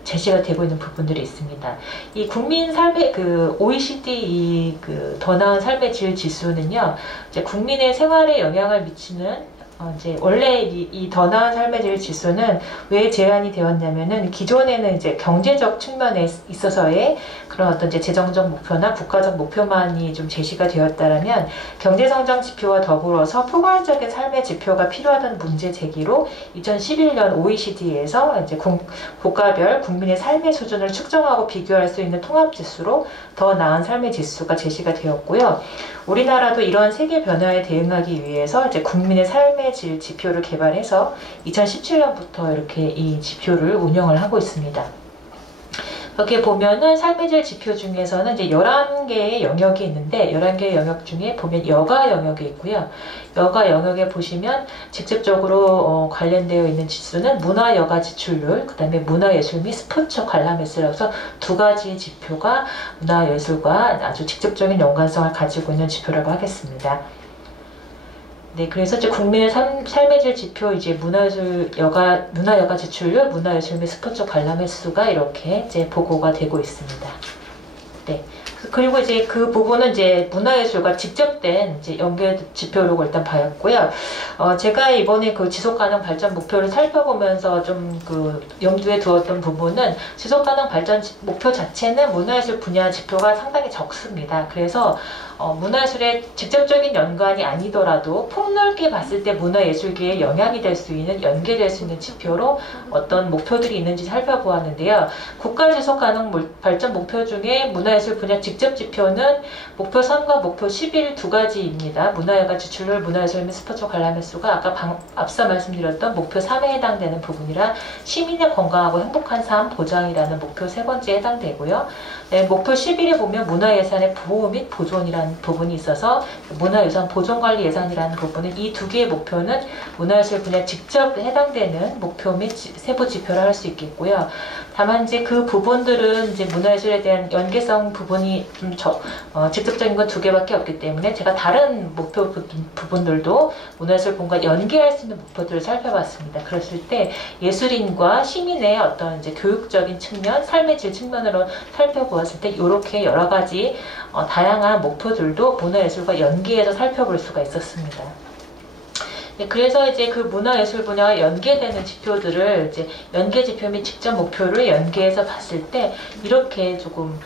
제시가 되고 있는 부분들이 있습니다. 이 국민 삶의 OECD 더 나은 삶의 질 지수는요, 이제 국민의 생활에 영향을 미치는 이제 원래 이 더 나은 삶의 질 지수는 왜 제한이 되었냐면은 기존에는 이제 경제적 측면에 있어서의 그런 어떤 이제 재정적 목표나 국가적 목표만이 좀 제시가 되었다라면 경제성장 지표와 더불어서 포괄적인 삶의 지표가 필요하다는 문제 제기로 2011년 OECD에서 이제 국가별 국민의 삶의 수준을 측정하고 비교할 수 있는 통합 지수로 더 나은 삶의 지수가 제시가 되었고요. 우리나라도 이러한 세계 변화에 대응하기 위해서 이제 국민의 삶의 질 지표를 개발해서 2017년부터 이렇게 이 지표를 운영을 하고 있습니다. 여기 보면은 삶의 질 지표 중에서는 이제 11개의 영역이 있는데 11개의 영역 중에 보면 여가 영역이 있고요. 여가 영역에 보시면 직접적으로 관련되어 있는 지수는 문화 여가 지출률, 그 다음에 문화예술 및 스포츠 관람 횟수라서 두 가지 지표가 문화예술과 아주 직접적인 연관성을 가지고 있는 지표라고 하겠습니다. 네, 그래서 이제 국민의 삶의 질 지표, 이제 문화 여가 지출률, 문화예술 및 스포츠 관람 횟수가 이렇게 이제 보고가 되고 있습니다. 네. 그리고 이제 그 부분은 이제 문화예술과 직접된 이제 연계 지표로 일단 봤고요. 제가 이번에 그 지속가능 발전 목표를 살펴보면서 좀 그 염두에 두었던 부분은 지속가능 발전 목표 자체는 문화예술 분야 지표가 상당히 적습니다. 그래서 문화예술의 직접적인 연관이 아니더라도 폭넓게 봤을 때 문화예술계에 영향이 될 수 있는, 연계될 수 있는 지표로 어떤 목표들이 있는지 살펴보았는데요. 국가지속가능 발전 목표 중에 문화예술 분야 직접 지표는 목표 3과 목표 11 두 가지입니다. 문화여가 지출률, 문화예술 및 스포츠 관람 횟수가 아까 앞서 말씀드렸던 목표 3에 해당되는 부분이라 시민의 건강하고 행복한 삶 보장이라는 목표 세 번째에 해당되고요. 네, 목표 11에 보면 문화예산의 보호 및 보존이라는 부분이 있어서 문화유산 보존관리 예산이라는 부분은 이 두 개의 목표는 문화예술 분야 직접 해당되는 목표 및 세부 지표를 할 수 있겠고요. 다만 이제 그 부분들은 이제 문화예술에 대한 연계성 부분이 좀 직접적인 건 두 개밖에 없기 때문에 제가 다른 목표 부분들도 문화예술분과 연계할 수 있는 목표들을 살펴봤습니다. 그랬을 때 예술인과 시민의 어떤 이제 교육적인 측면, 삶의 질 측면으로 살펴보았을 때 이렇게 여러 가지 다양한 목표들도 문화예술과 연계해서 살펴볼 수가 있었습니다. 네, 그래서 이제 그 문화예술 분야와 연계되는 지표들을 이제 연계 지표 및 직접 목표를 연계해서 봤을 때 이렇게 조금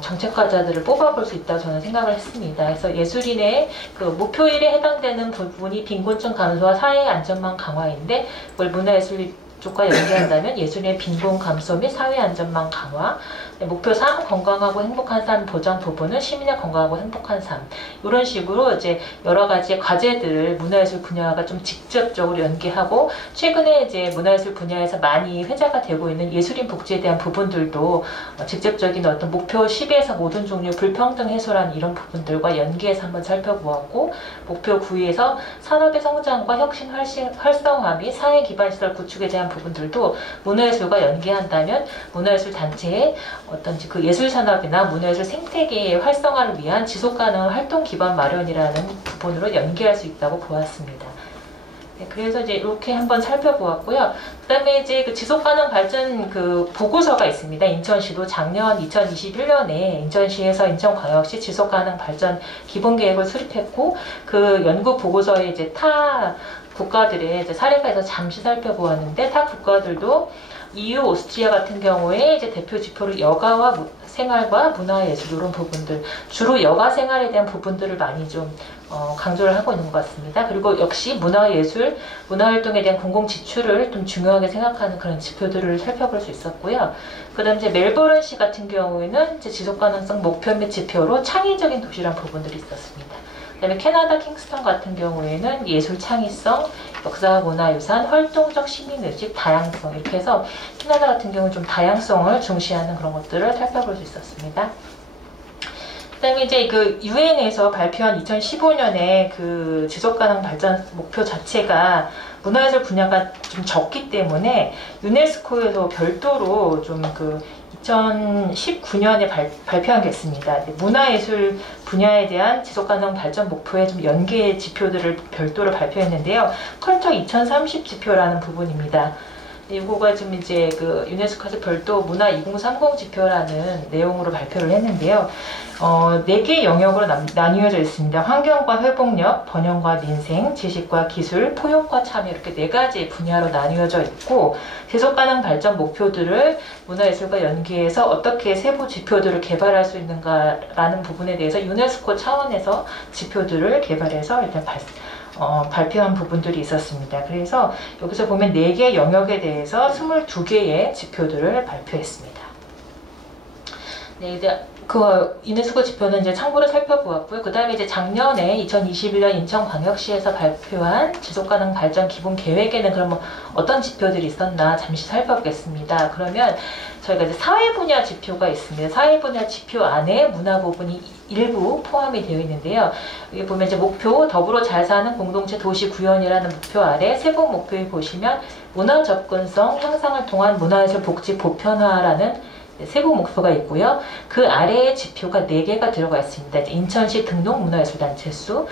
정책 과제들을 뽑아볼 수 있다고 저는 생각을 했습니다. 그래서 예술인의 그 목표 1에 해당되는 부분이 빈곤층 감소와 사회 안전망 강화인데 그걸 문화예술 쪽과 연계한다면 예술인의 빈곤 감소 및 사회 안전망 강화, 목표 3 건강하고 행복한 삶 보장 부분은 시민의 건강하고 행복한 삶, 이런 식으로 이제 여러 가지 과제들을 문화예술 분야가 좀 직접적으로 연계하고 최근에 이제 문화예술 분야에서 많이 회자가 되고 있는 예술인 복지에 대한 부분들도 직접적인 어떤 목표 10에서 모든 종류 불평등 해소라는 이런 부분들과 연계해서 한번 살펴보았고, 목표 9에서 산업의 성장과 혁신 활성화 및 사회 기반 시설 구축에 대한 부분들도 문화예술과 연계한다면 문화예술 단체의 어떤 그 예술 산업이나 문화예술 생태계의 활성화를 위한 지속 가능한 활동 기반 마련이라는 부분으로 연계할 수 있다고 보았습니다. 네, 그래서 이제 이렇게 한번 살펴보았고요. 그다음에 이제 그 지속 가능 발전 그 보고서가 있습니다. 인천시도 작년 2021년에 인천시에서 인천광역시 지속 가능 발전 기본 계획을 수립했고, 그 연구 보고서에 이제 타 국가들의 이제 사례가 있어서 잠시 살펴보았는데, 타 국가들도 EU, 오스트리아 같은 경우에 이제 대표 지표로 여가와 생활과 문화예술 이런 부분들, 주로 여가 생활에 대한 부분들을 많이 좀 강조를 하고 있는 것 같습니다. 그리고 역시 문화예술, 문화활동에 대한 공공 지출을 좀 중요하게 생각하는 그런 지표들을 살펴볼 수 있었고요. 그다음 이제 멜버른시 같은 경우에는 이제 지속 가능성 목표 및 지표로 창의적인 도시란 부분들이 있었습니다. 그다음에 캐나다 킹스턴 같은 경우에는 예술 창의성, 역사와 문화유산, 활동적 시민의식, 다양성, 이렇게 해서 캐나다 같은 경우는 좀 다양성을 중시하는 그런 것들을 살펴볼 수 있었습니다. 그다음에 이제 그 유엔에서 발표한 2015년에 그 지속가능 발전 목표 자체가 문화예술 분야가 좀 적기 때문에 유네스코에서 별도로 좀 그 2019년에 발표한 게 있습니다. 문화예술 분야에 대한 지속가능 발전 목표의 좀 연계 지표들을 별도로 발표했는데요. 컬처 2030 지표라는 부분입니다. 이거가 좀 이제 그 유네스코에서 별도 문화 2030 지표라는 내용으로 발표를 했는데요. 4개의 영역으로 나뉘어져 있습니다. 환경과 회복력, 번영과 민생, 지식과 기술, 포용과 참여, 이렇게 4가지 분야로 나뉘어져 있고, 지속가능 발전 목표들을 문화예술과 연계해서 어떻게 세부 지표들을 개발할 수 있는가라는 부분에 대해서 유네스코 차원에서 지표들을 개발해서 일단 발표한 부분들이 있었습니다. 그래서 여기서 보면 4개 영역에 대해서 22개의 지표들을 발표했습니다. 네, 그 유네스코 지표는 이제 참고로 살펴보았고요. 그 다음에 이제 작년에 2021년 인천광역시에서 발표한 지속가능 발전 기본 계획에는 그럼 뭐 어떤 지표들이 있었나 잠시 살펴보겠습니다. 그러면 저희가 이제 사회 분야 지표가 있습니다. 사회 분야 지표 안에 문화 부분이 일부 포함이 되어 있는데요. 여기 보면 이제 목표 더불어 잘 사는 공동체 도시 구현이라는 목표 아래 세부 목표에 보시면 문화 접근성 향상을 통한 문화예술 복지 보편화라는 세부 목표가 있고요. 그 아래에 지표가 4개가 들어가 있습니다. 인천시 등록 문화예술단체 수,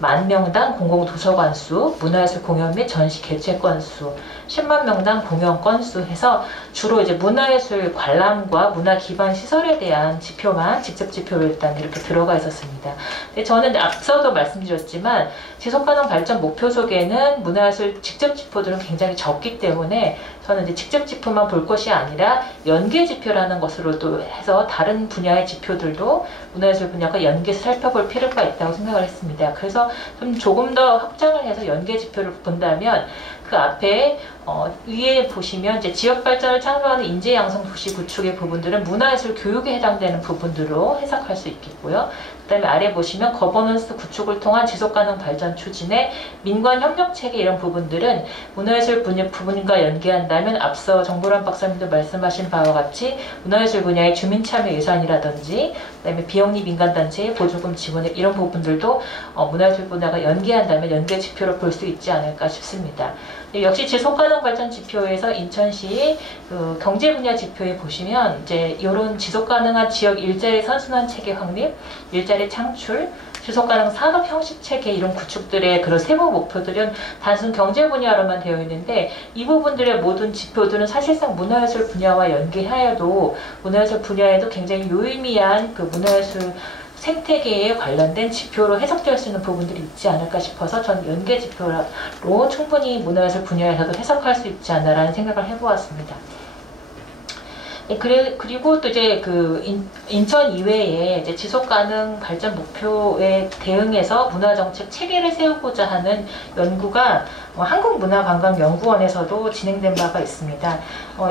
10,000명당 공공도서관 수, 문화예술 공연 및 전시 개최건 수, 10만 명당 공연 건수 해서 주로 이제 문화예술 관람과 문화 기반 시설에 대한 지표만 직접 지표로 일단 이렇게 들어가 있었습니다. 근데 저는 앞서도 말씀드렸지만 지속가능 발전 목표 속에는 문화예술 직접 지표들은 굉장히 적기 때문에 저는 이제 직접 지표만 볼 것이 아니라 연계 지표라는 것으로 또 해서 다른 분야의 지표들도 문화예술 분야가 연계해서 살펴볼 필요가 있다고 생각을 했습니다. 그래서 좀 조금 더 확장을 해서 연계 지표를 본다면 그 앞에 위에 보시면 이제 지역 발전을 창조하는 인재 양성 도시 구축의 부분들은 문화예술 교육에 해당되는 부분들로 해석할 수 있겠고요. 그다음에 아래 보시면 거버넌스 구축을 통한 지속가능 발전 추진의 민관 협력 체계 이런 부분들은 문화예술 부분과 연계한다면 앞서 정보란 박사님도 말씀하신 바와 같이 문화예술 분야의 주민 참여 예산이라든지 그다음에 비영리 민간단체의 보조금 지원 이런 부분들도 문화예술 분야가 연계한다면 연계 지표로 볼 수 있지 않을까 싶습니다. 역시 지속가능 발전 지표에서 인천시 그 경제 분야 지표에 보시면 이제 이런 지속가능한 지역 일자리 선순환 체계 확립, 일자리 창출, 지속가능 산업 형식 체계 이런 구축들의 그런 세부 목표들은 단순 경제 분야로만 되어 있는데 이 부분들의 모든 지표들은 사실상 문화예술 분야와 연계하여도 문화예술 분야에도 굉장히 유의미한 그 문화예술 생태계에 관련된 지표로 해석될 수 있는 부분들이 있지 않을까 싶어서 전 연계 지표로 충분히 문화예술 분야에서도 해석할 수 있지 않나라는 생각을 해보았습니다. 그리고 또 이제 그 인천 이외에 이제 지속 가능 발전 목표에 대응해서 문화 정책 체계를 세우고자 하는 연구가 한국문화관광연구원에서도 진행된 바가 있습니다.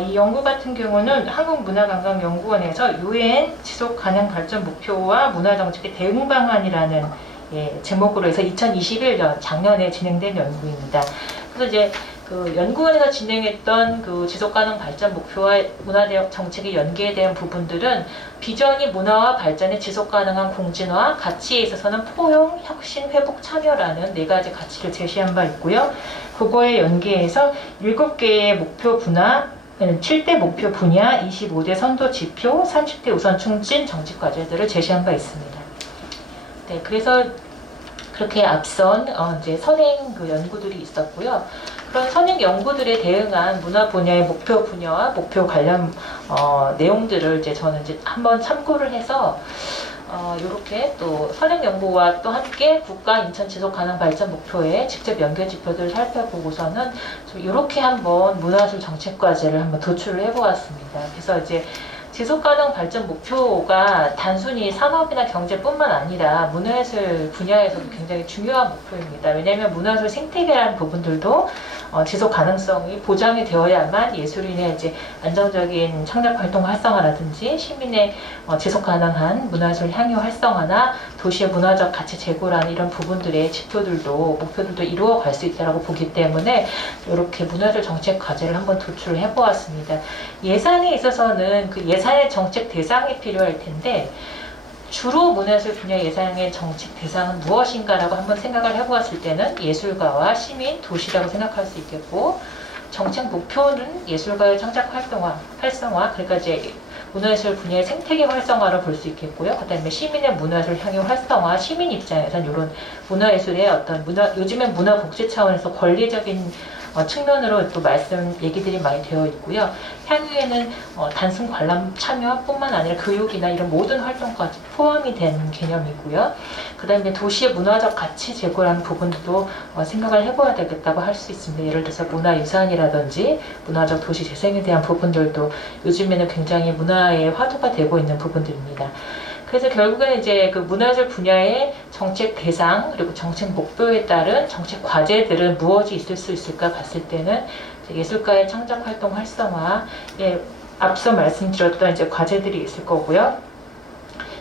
이 연구 같은 경우는 한국문화관광연구원에서 UN 지속 가능 발전 목표와 문화 정책의 대응 방안이라는 제목으로 해서 2021년 작년에 진행된 연구입니다. 그래서 이제 그 연구원에서 진행했던 그 지속가능 발전 목표와 문화대역 정책의 연계에 대한 부분들은 비전이 문화와 발전의 지속가능한 공진화, 가치에 있어서는 포용, 혁신, 회복, 참여라는 4가지 가치를 제시한 바 있고요. 그거에 연계해서 7개의 목표 분야, 7대 목표 분야, 25대 선도 지표, 30대 우선 충진 정책 과제들을 제시한 바 있습니다. 네, 그래서 그렇게 앞선 이제 선행 그 연구들이 있었고요. 그런 선행 연구들에 대응한 문화 분야의 목표 분야와 목표 관련 내용들을 이제 저는 이제 한번 참고를 해서 이렇게 또 선행 연구와 또 함께 국가 인천 지속 가능 발전 목표의 직접 연계 지표들을 살펴보고서는 이렇게 한번 문화예술 정책 과제를 한번 도출을 해보았습니다. 그래서 이제 지속가능 발전 목표가 단순히 산업이나 경제뿐만 아니라 문화예술 분야에서도 굉장히 중요한 목표입니다. 왜냐하면 문화예술 생태계라는 부분들도 지속 가능성이 보장이 되어야만 예술인의 이제 안정적인 창작 활동 활성화라든지 시민의 지속 가능한 문화예술 향유 활성화나 도시의 문화적 가치 제고라는 이런 부분들의 지표들도 목표들도 이루어 갈 수 있다고 보기 때문에 이렇게 문화예술 정책 과제를 한번 도출을 해보았습니다. 예산에 있어서는 그 예산의 정책 대상이 필요할 텐데 주로 문화예술 분야 예산의 정책 대상은 무엇인가라고 한번 생각을 해보았을 때는 예술가와 시민, 도시라고 생각할 수 있겠고 정책 목표는 예술가의 창작 활성화, 그러니까 이제 문화예술 분야의 생태계 활성화를 볼 수 있겠고요. 그 다음에 시민의 문화예술 향유 활성화, 시민 입장에서는 이런 문화예술의 어떤 요즘엔 문화복지 차원에서 권리적인 측면으로 또 얘기들이 많이 되어 있고요. 향유에는 단순 관람 참여뿐만 아니라 교육이나 이런 모든 활동까지 포함이 된 개념이고요. 그 다음에 도시의 문화적 가치 제고라는 부분도 생각을 해봐야 되겠다고 할 수 있습니다. 예를 들어서 문화유산이라든지 문화적 도시 재생에 대한 부분들도 요즘에는 굉장히 문화의 화두가 되고 있는 부분들입니다. 그래서 결국에는 이제 그 문화예술 분야의 정책 대상 그리고 정책 목표에 따른 정책 과제들은 무엇이 있을 수 있을까 봤을 때는 예술가의 창작 활동 활성화에 앞서 말씀드렸던 이제 과제들이 있을 거고요.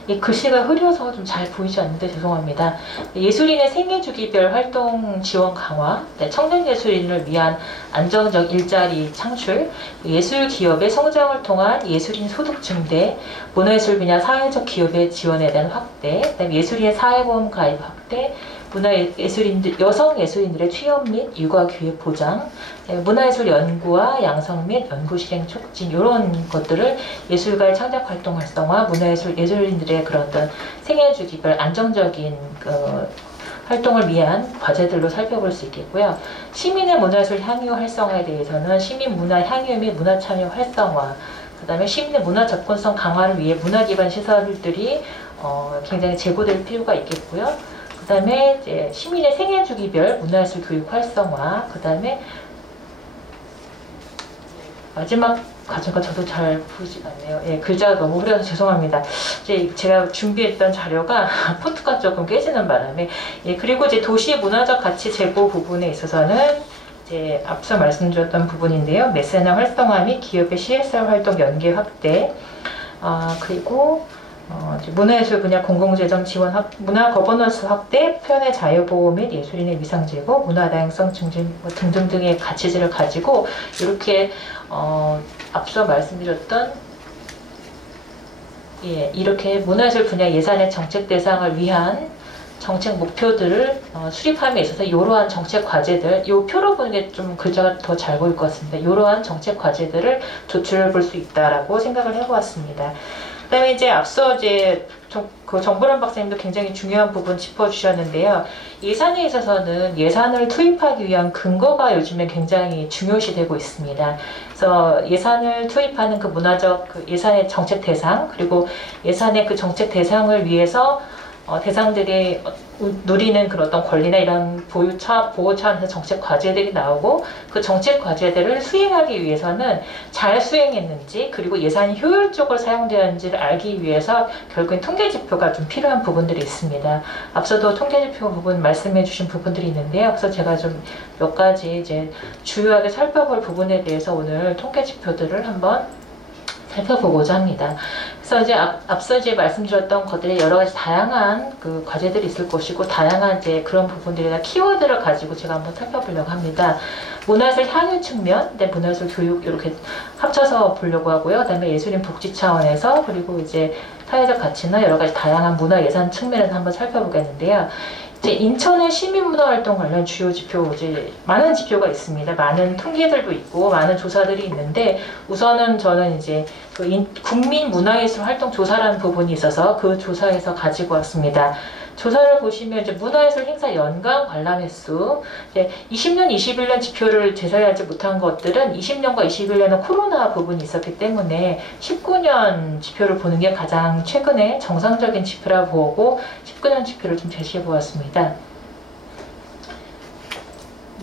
이 글씨가 흐려서 좀 잘 보이지 않는데 죄송합니다. 예술인의 생애주기별 활동 지원 강화, 청년 예술인을 위한 안정적 일자리 창출, 예술 기업의 성장을 통한 예술인 소득 증대, 문화예술 분야 사회적 기업의 지원에 대한 확대, 그다음에 예술인의 사회보험 가입 확대, 문화예술인들, 여성 예술인들의 취업 및 육아 기회 보장, 문화예술 연구와 양성 및 연구 실행 촉진 이런 것들을 예술가의 창작 활동 활성화, 문화예술 예술인들의 그런 어떤 생애주기별 안정적인 그 활동을 위한 과제들로 살펴볼 수 있겠고요. 시민의 문화예술 향유 활성화에 대해서는 시민 문화 향유 및 문화 참여 활성화, 그다음에 시민의 문화 접근성 강화를 위해 문화 기반 시설들이 굉장히 제고될 필요가 있겠고요. 그다음에 이제 시민의 생애주기별 문화예술 교육 활성화, 그다음에 마지막 과정과 저도 잘 보이지가 않네요. 예, 글자가 너무 흐려서 죄송합니다. 이제 제가 준비했던 자료가 폰트가 조금 깨지는 바람에, 예, 그리고 이제 도시 문화적 가치 제고 부분에 있어서는 이제 앞서 말씀드렸던 부분인데요. 메세나 활성화 및 기업의 CSR 활동 연계 확대, 그리고 이제 문화예술 분야 공공재정 지원 문화 거버넌스 확대, 표현의 자유 보호 및 예술인의 위상 제고, 문화 다양성 증진 등등등의 가치들을 가지고 이렇게 앞서 말씀드렸던 이렇게 문화예술 분야 예산의 정책 대상을 위한 정책 목표들을 수립함에 있어서 이러한 정책 과제들, 이 표로 보는 게 좀 글자가 더 잘 보일 것 같습니다. 이러한 정책 과제들을 도출해 볼 수 있다라고 생각을 해보았습니다. 그다음에 이제 앞서 이제 그 정보란 박사님도 굉장히 중요한 부분 짚어주셨는데요. 예산에 있어서는 예산을 투입하기 위한 근거가 요즘에 굉장히 중요시 되고 있습니다. 그래서 예산을 투입하는 그 문화적 그 예산의 정책 대상, 그리고 예산의 그 정책 대상을 위해서 대상들이 누리는 그런 어떤 권리나 이런 보호 차원에서 정책 과제들이 나오고, 그 정책 과제들을 수행하기 위해서는 잘 수행했는지, 그리고 예산이 효율적으로 사용되었는지를 알기 위해서 결국엔 통계 지표가 좀 필요한 부분들이 있습니다. 앞서도 통계 지표 부분 말씀해 주신 부분들이 있는데요. 그래서 제가 좀 몇 가지 이제 주요하게 살펴볼 부분에 대해서 오늘 통계 지표들을 한번 살펴보고자 합니다. 그래서 이제 앞서 이제 말씀드렸던 것들이 여러 가지 다양한 그 과제들이 있을 것이고, 다양한 이제 그런 부분들이나 키워드를 가지고 제가 한번 살펴보려고 합니다. 문화예술 향유 측면, 문화예술 교육 이렇게 합쳐서 보려고 하고요. 그다음에 예술인 복지 차원에서, 그리고 이제 사회적 가치나 여러 가지 다양한 문화 예산 측면에서 한번 살펴보겠는데요. 이제 인천의 시민문화활동 관련 주요 지표, 이제 많은 지표가 있습니다. 많은 통계들도 있고 많은 조사들이 있는데, 우선은 저는 이제 그 국민문화예술 활동 조사라는 부분이 있어서 그 조사에서 가지고 왔습니다. 조사를 보시면 이제 문화예술 행사 연간 관람 횟수, 이제 20년, 21년 지표를 제시하지 못한 것들은 20년과 21년은 코로나 부분이 있었기 때문에 19년 지표를 보는 게 가장 최근에 정상적인 지표라고 보고 19년 지표를 좀 제시해 보았습니다.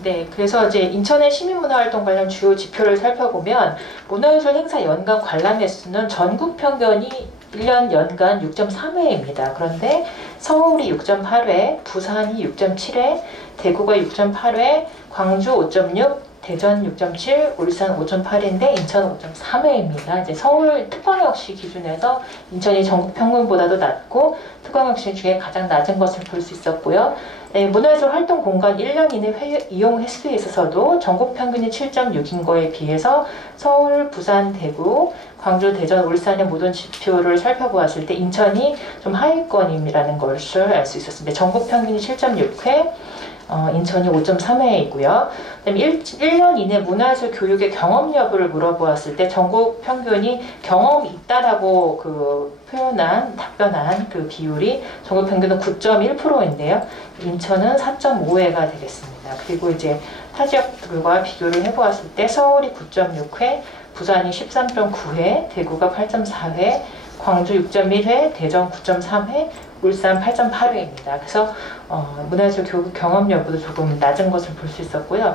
네, 그래서 이제 인천의 시민문화활동 관련 주요 지표를 살펴보면 문화예술 행사 연간 관람 횟수는 전국 평균이 1년 연간 6.3회입니다. 그런데 서울이 6.8회, 부산이 6.7회, 대구가 6.8회, 광주 5.6, 대전 6.7, 울산 5.8인데 인천은 5.3회입니다. 이제 서울 특광역시 기준에서 인천이 전국 평균보다도 낮고 특광역시 중에 가장 낮은 것을 볼 수 있었고요. 네, 문화예술 활동 공간 1년 이내 이용 횟수에 있어서도 전국 평균이 7.6인 거에 비해서 서울, 부산, 대구, 광주, 대전, 울산의 모든 지표를 살펴보았을 때 인천이 좀 하위권이라는 것을 알 수 있었습니다. 전국 평균이 7.6회, 인천이 5.3회이고요. 그다음에 1년 이내 문화예술 교육의 경험 여부를 물어보았을 때 전국 평균이 경험이 있다라고 답변한 그 비율이 전국 평균은 9.1%인데요. 인천은 4.5회가 되겠습니다. 그리고 이제 타 지역들과 비교를 해보았을 때 서울이 9.6회, 부산이 13.9회, 대구가 8.4회, 광주 6.1회, 대전 9.3회, 울산 8.8회입니다. 그래서 문화예술 교육 경험 여부도 조금 낮은 것을 볼 수 있었고요.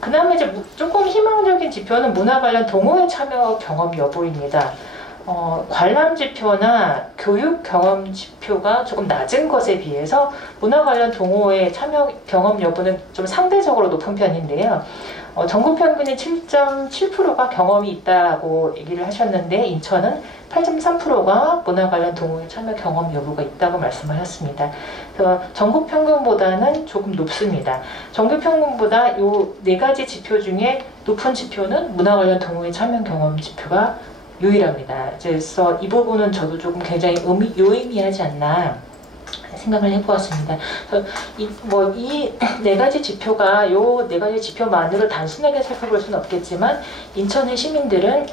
그나마 이제 조금 희망적인 지표는 문화 관련 동호회 참여 경험 여부입니다. 관람 지표나 교육 경험 지표가 조금 낮은 것에 비해서 문화 관련 동호회 참여 경험 여부는 좀 상대적으로 높은 편인데요. 전국 평균의 7.7%가 경험이 있다고 얘기를 하셨는데 인천은 8.3%가 문화 관련 동호회 참여 경험 여부가 있다고 말씀하셨습니다. 그래서 전국 평균보다는 조금 높습니다. 전국 평균보다 이 네 가지 지표 중에 높은 지표는 문화 관련 동호회 참여 경험 지표가 유일합니다. 그래서 이 부분은 저도 조금 굉장히 유의미하지 않나 생각을 해보았습니다. 이 네 가지 지표가 요 네 가지 지표만으로 단순하게 살펴볼 수는 없겠지만 인천의 시민들은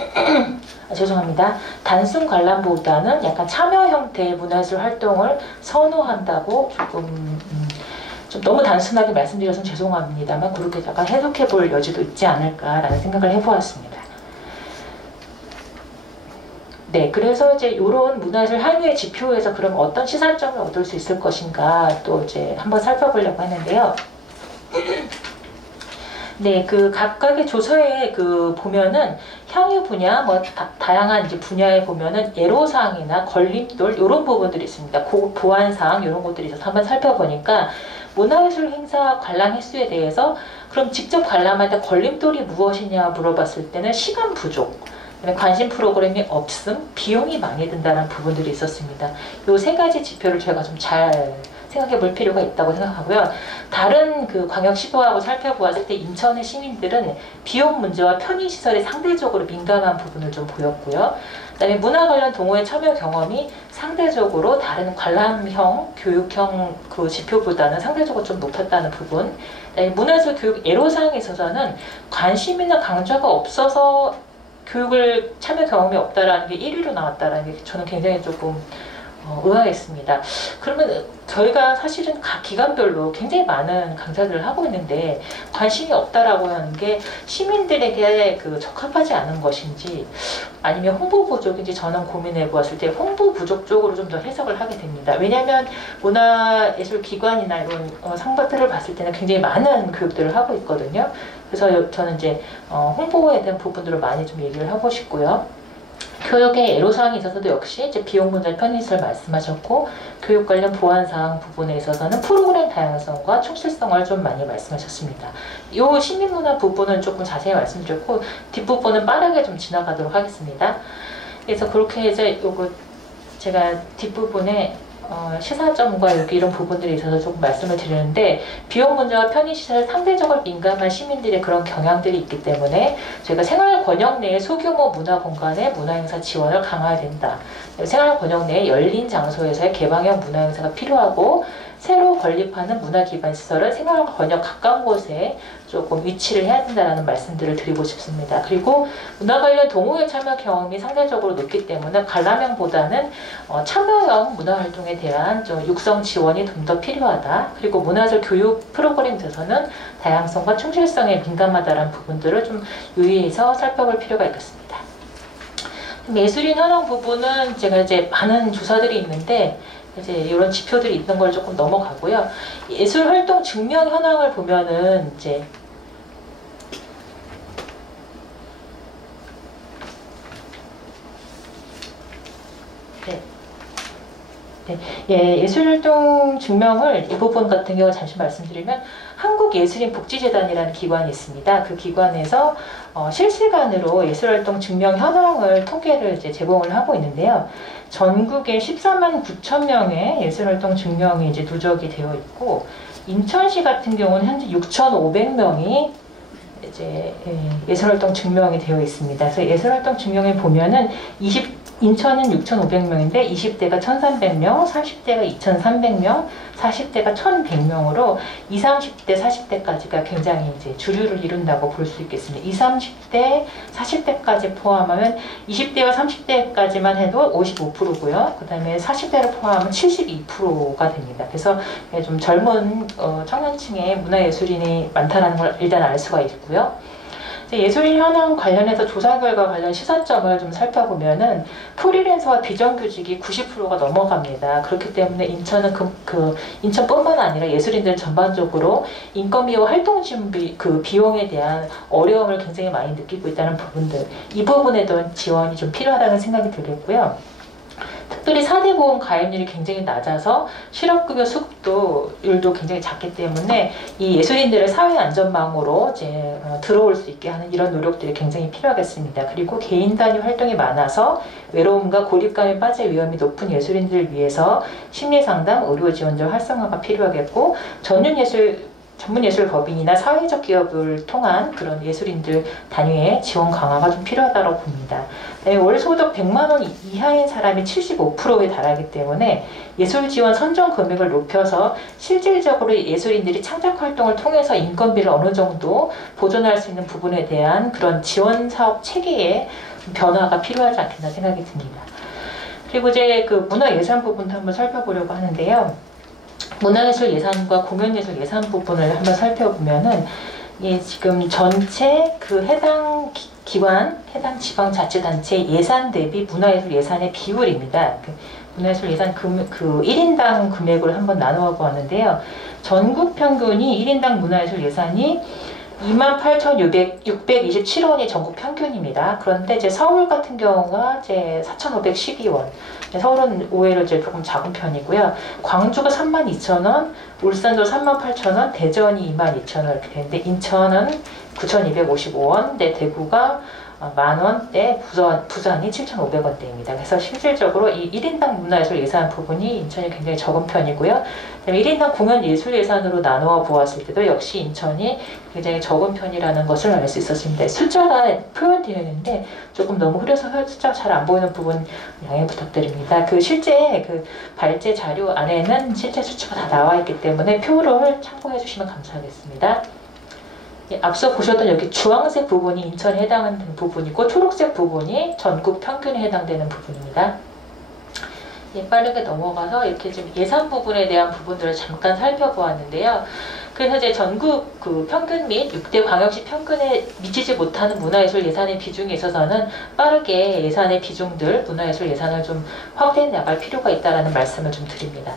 죄송합니다. 단순 관람보다는 약간 참여 형태의 문화예술 활동을 선호한다고 좀 너무 단순하게 말씀드려서 죄송합니다만 그렇게 약간 해석해 볼 여지도 있지 않을까라는 생각을 해보았습니다. 네, 그래서 이제 이런 문화예술 한유의 지표에서 그럼 어떤 시사점을 얻을 수 있을 것인가 또 이제 한번 살펴보려고 하는데요. 네, 그 각각의 조서에 보면은 향유 분야, 다양한 이제 분야에 보면은 애로사항이나 걸림돌 이런 부분들이 있습니다. 보완사항 이런 것들이 있어서 한번 살펴보니까 문화예술 행사 관람 횟수에 대해서 그럼 직접 관람할 때 걸림돌이 무엇이냐 물어봤을 때는 시간 부족. 관심 프로그램이 없음, 비용이 많이 든다는 부분들이 있었습니다. 이 세 가지 지표를 저희가 좀 잘 생각해 볼 필요가 있다고 생각하고요. 다른 광역시도하고 살펴보았을 때 인천의 시민들은 비용 문제와 편의시설에 상대적으로 민감한 부분을 좀 보였고요. 그다음에 문화 관련 동호회 참여 경험이 상대적으로 다른 관람형, 교육형 지표보다는 상대적으로 좀 높았다는 부분. 그다음에 문화예술 교육 애로사항에 있어서는 관심이나 강좌가 없어서 교육을 참여 경험이 없다라는 게 1위로 나왔다라는 게 저는 굉장히 조금 의아했습니다. 그러면 저희가 사실은 각 기관별로 굉장히 많은 강좌들을 하고 있는데 관심이 없다라고 하는 게 시민들에게 적합하지 않은 것인지 아니면 홍보 부족인지 저는 고민해 보았을 때 홍보 부족 쪽으로 좀 더 해석을 하게 됩니다. 왜냐하면 문화예술 기관이나 이런 상반들을 봤을 때는 굉장히 많은 교육들을 하고 있거든요. 그래서 저는 이제 홍보에 대한 부분들을 많이 좀 얘기를 하고 싶고요. 교육의 애로사항에 있어서도 역시 이제 비용 문제 편의시설 말씀하셨고 교육 관련 보완사항 부분에 있어서는 프로그램 다양성과 충실성을 좀 많이 말씀하셨습니다. 이 시민문화 부분은 조금 자세히 말씀드렸고 뒷부분은 빠르게 좀 지나가도록 하겠습니다. 그래서 그렇게 이제 요거 제가 뒷부분에 시사점과 여기 이런 부분들이 있어서 조금 말씀을 드리는데 비용 문제와 편의시설 상대적으로 민감한 시민들의 그런 경향들이 있기 때문에 저희가 생활권역 내의 소규모 문화공간의 문화행사 지원을 강화해야 된다. 생활권역 내의 열린 장소에서의 개방형 문화행사가 필요하고 새로 건립하는 문화기반시설을 생활권역 가까운 곳에 조금 위치를 해야 된다는 말씀들을 드리고 싶습니다. 그리고 문화 관련 동호회 참여 경험이 상대적으로 높기 때문에 관람형보다는 참여형 문화활동에 대한 좀 육성 지원이 좀 더 필요하다. 그리고 문화예술 교육 프로그램에서는 다양성과 충실성에 민감하다는 부분들을 좀 유의해서 살펴볼 필요가 있겠습니다. 예술인 현황 부분은 제가 이제 많은 조사들이 있는데 이제 이런 지표들이 있는 걸 조금 넘어가고요. 예술 활동 증명 현황을 보면은 이제 예술활동 증명을 이 부분 같은 경우 잠시 말씀드리면 한국예술인복지재단이라는 기관이 있습니다. 그 기관에서 실시간으로 예술활동 증명 현황을 통계를 이제 제공을 하고 있는데요. 전국에 14만 9천 명의 예술활동 증명이 이제 누적이 되어 있고 인천시 같은 경우는 현재 6,500명이 이제 예술활동 증명이 되어 있습니다. 그래서 예술활동 증명에 보면은 인천은 6,500명인데 20대가 1,300명, 30대가 2,300명, 40대가 1,100명으로 20, 30대, 40대까지가 굉장히 이제 주류를 이룬다고 볼 수 있겠습니다. 20, 30대, 40대까지 포함하면 20대와 30대까지만 해도 55%고요. 그 다음에 40대를 포함하면 72%가 됩니다. 그래서 좀 젊은 청년층의 문화예술인이 많다는 걸 일단 알 수가 있고요. 예술인 현황 관련해서 조사 결과 관련 시사점을 좀 살펴보면은 프리랜서와 비정규직이 90%가 넘어갑니다. 그렇기 때문에 인천은 인천뿐만 아니라 예술인들 전반적으로 인건비와 활동 준비 비용에 대한 어려움을 굉장히 많이 느끼고 있다는 부분들, 이 부분에 대한 지원이 좀 필요하다는 생각이 들겠고요. 특별히 4대 보험 가입률이 굉장히 낮아서 실업급여 수급률도 굉장히 작기 때문에 이 예술인들을 사회 안전망으로 이제 들어올 수 있게 하는 이런 노력들이 굉장히 필요하겠습니다. 그리고 개인 단위 활동이 많아서 외로움과 고립감에 빠질 위험이 높은 예술인들을 위해서 심리상담, 의료 지원자 활성화가 필요하겠고 전문예술법인이나 사회적 기업을 통한 그런 예술인들 단위의 지원 강화가 좀 필요하다고 봅니다. 월 소득 100만 원 이하인 사람이 75%에 달하기 때문에 예술 지원 선정 금액을 높여서 실질적으로 예술인들이 창작 활동을 통해서 인건비를 어느 정도 보존할 수 있는 부분에 대한 그런 지원 사업 체계의 변화가 필요하지 않겠나 생각이 듭니다. 그리고 이제 그 문화예산 부분도 한번 살펴보려고 하는데요. 문화예술 예산과 공연예술 예산 부분을 한번 살펴보면은 지금 전체 그 해당 기관, 해당 지방자치단체 예산 대비 문화예술 예산의 비율입니다. 문화예술 예산 그 1인당 금액을 한번 나누어 보았는데요. 전국 평균이 1인당 문화예술 예산이 28,627원이 전국 평균입니다. 그런데 이제 서울 같은 경우가 이제 4,512원. 서울은 의외로 이제 조금 작은 편이고요. 광주가 32,000원, 울산도 38,000원, 대전이 22,000원 이렇게 되는데 인천은 9,255원, 대구가 만원대, 부산이 7,500원대입니다. 그래서 실질적으로 이 1인당 문화예술 예산 부분이 인천이 굉장히 적은 편이고요. 1인당 공연 예술 예산으로 나누어 보았을 때도 역시 인천이 굉장히 적은 편이라는 것을 알 수 있었습니다. 숫자가 표현되어 있는데 조금 너무 흐려서 숫자가 잘 안 보이는 부분 양해 부탁드립니다. 실제 발제 자료 안에는 실제 수치가 다 나와 있기 때문에 표를 참고해 주시면 감사하겠습니다. 앞서 보셨던 여기 주황색 부분이 인천에 해당하는 부분이고 초록색 부분이 전국 평균에 해당되는 부분입니다. 빠르게 넘어가서 이렇게 좀 예산 부분에 대한 부분들을 잠깐 살펴보았는데요. 그래서 이제 전국 평균 및 6대 광역시 평균에 미치지 못하는 문화예술 예산의 비중에 있어서는 빠르게 예산의 비중들, 문화예술 예산을 좀 확대해 나갈 필요가 있다는 말씀을 좀 드립니다.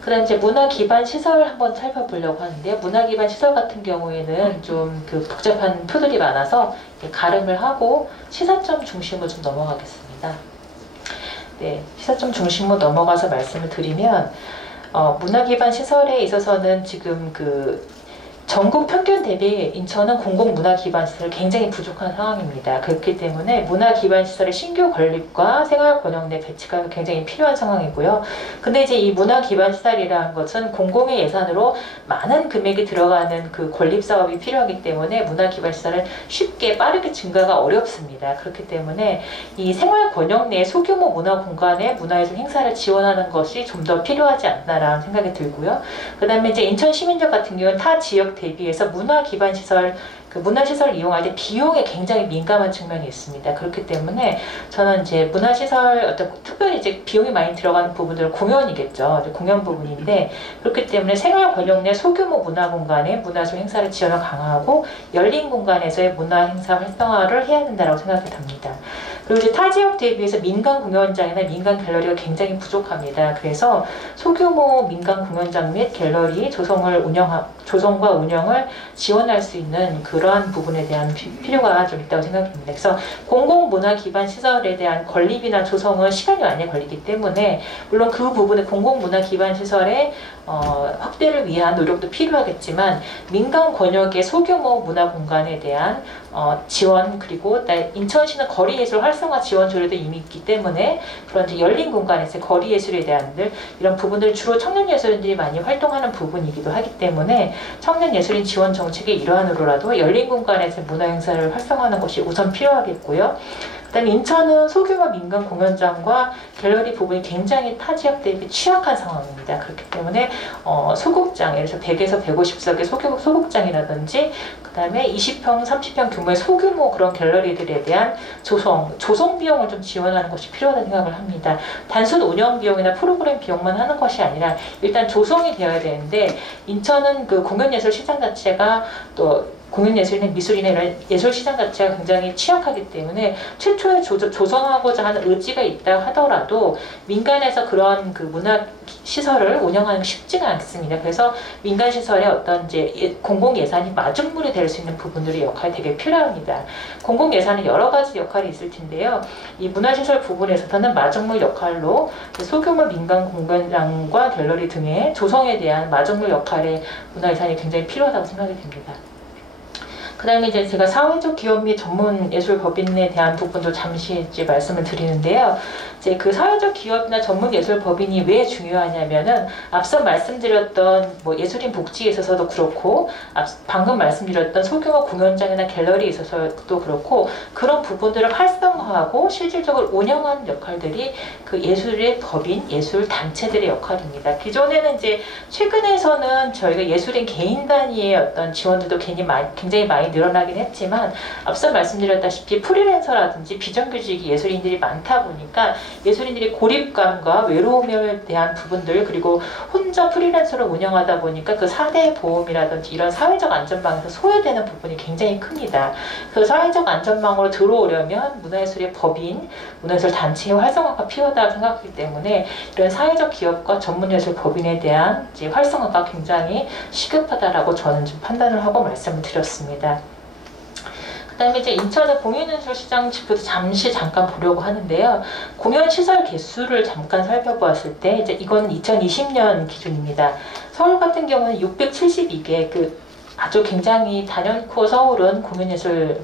그 다음 이제 문화 기반 시설을 한번 살펴보려고 하는데요. 문화 기반 시설 같은 경우에는 좀 복잡한 표들이 많아서 가름을 하고 시사점 중심으로 좀 넘어가겠습니다. 네, 시사점 중심으로 넘어가서 말씀을 드리면 문화 기반 시설에 있어서는 지금 전국 평균 대비 인천은 공공문화 기반 시설이 굉장히 부족한 상황입니다. 그렇기 때문에 문화 기반 시설의 신규 건립과 생활 권역 내 배치가 굉장히 필요한 상황이고요. 근데 이제 이 문화 기반 시설이라는 것은 공공의 예산으로 많은 금액이 들어가는 건립 사업이 필요하기 때문에 문화 기반 시설은 쉽게 빠르게 증가가 어렵습니다. 그렇기 때문에 이 생활 권역 내 소규모 문화 공간에 문화예술 행사를 지원하는 것이 좀 더 필요하지 않나라는 생각이 들고요. 그 다음에 이제 인천 시민적 같은 경우는 타 지역 대비해서 문화 기반 시설, 문화시설 이용할 때 비용에 굉장히 민감한 측면이 있습니다. 그렇기 때문에 저는 이제 문화시설 특별히 이제 비용이 많이 들어가는 부분들은 공연이겠죠. 공연 부분인데 그렇기 때문에 생활 권역 내 소규모 문화 공간에 문화예술 행사를 지원을 강화하고 열린 공간에서의 문화 행사 활성화를 해야 된다고 생각이 듭니다. 그리고 이제 타 지역 대비해서 민간 공연장이나 민간 갤러리가 굉장히 부족합니다. 그래서 소규모 민간 공연장 및 갤러리 조성과 운영을 지원할 수 있는 그러한 부분에 대한 필요가 좀 있다고 생각합니다. 그래서 공공문화 기반 시설에 대한 건립이나 조성은 시간이 많이 걸리기 때문에 물론 그 부분에 공공문화 기반 시설의 확대를 위한 노력도 필요하겠지만 민간 권역의 소규모 문화 공간에 대한 지원, 그리고 인천시는 거리예술 활성화 지원 조례도 이미 있기 때문에 그런 이제 열린 공간에서 거리예술에 대한 이런 부분들 주로 청년예술인들이 많이 활동하는 부분이기도 하기 때문에 청년예술인 지원 정책의 일환으로라도 열린 공간에서 문화행사를 활성화하는 것이 우선 필요하겠고요. 그다음에 인천은 소규모 민간 공연장과 갤러리 부분이 굉장히 타 지역 대비 취약한 상황입니다. 그렇기 때문에 소극장, 예를 들어서 100에서 150석의 소극장이라든지 그다음에 20평, 30평 규모의 소규모 그런 갤러리들에 대한 조성 비용을 좀 지원하는 것이 필요하다는 생각을 합니다. 단순 운영 비용이나 프로그램 비용만 하는 것이 아니라 일단 조성이 되어야 되는데 인천은 공연예술 시장 자체가 또 공연예술이나 미술이나 이런 예술시장 자체가 굉장히 취약하기 때문에 최초에 조성하고자 하는 의지가 있다 하더라도 민간에서 그런 그 문화시설을 운영하는 게 쉽지가 않습니다. 그래서 민간시설의 어떤 이제 공공예산이 마중물이 될 수 있는 부분들의 역할이 되게 필요합니다. 공공예산은 여러 가지 역할이 있을 텐데요. 이 문화시설 부분에서는 마중물 역할로 소규모 민간 공연장과 갤러리 등의 조성에 대한 마중물 역할의 문화예산이 굉장히 필요하다고 생각이 됩니다. 그 다음에 이제 제가 사회적 기업 및 전문 예술 법인에 대한 부분도 잠시 이제 말씀을 드리는데요. 이제 그 사회적 기업이나 전문 예술 법인이 왜 중요하냐면은 앞서 말씀드렸던 뭐 예술인 복지에 있어서도 그렇고 방금 말씀드렸던 소규모 공연장이나 갤러리에 있어서도 그렇고 그런 부분들을 활성화하고 실질적으로 운영하는 역할들이 그 예술의 법인, 예술 단체들의 역할입니다. 기존에는 이제 최근에서는 저희가 예술인 개인 단위의 어떤 지원들도 굉장히 많이 늘어나긴 했지만 앞서 말씀드렸다시피 프리랜서라든지 비정규직 예술인들이 많다 보니까 예술인들이 고립감과 외로움에 대한 부분들 그리고 혼자 프리랜서로 운영하다 보니까 그 4대 보험이라든지 이런 사회적 안전망에서 소외되는 부분이 굉장히 큽니다. 그 사회적 안전망으로 들어오려면 문화예술의 법인, 문화예술 단체의 활성화가 필요하다고 생각하기 때문에 이런 사회적 기업과 전문예술 법인에 대한 이제 활성화가 굉장히 시급하다라고 저는 좀 판단을 하고 말씀을 드렸습니다. 그 다음에 이제 인천의 공연예술시장 지표도 잠깐 보려고 하는데요. 공연시설 개수를 잠깐 살펴보았을 때, 이제 이건 2020년 기준입니다. 서울 같은 경우는 672개, 아주 굉장히 단연코 서울은 공연예술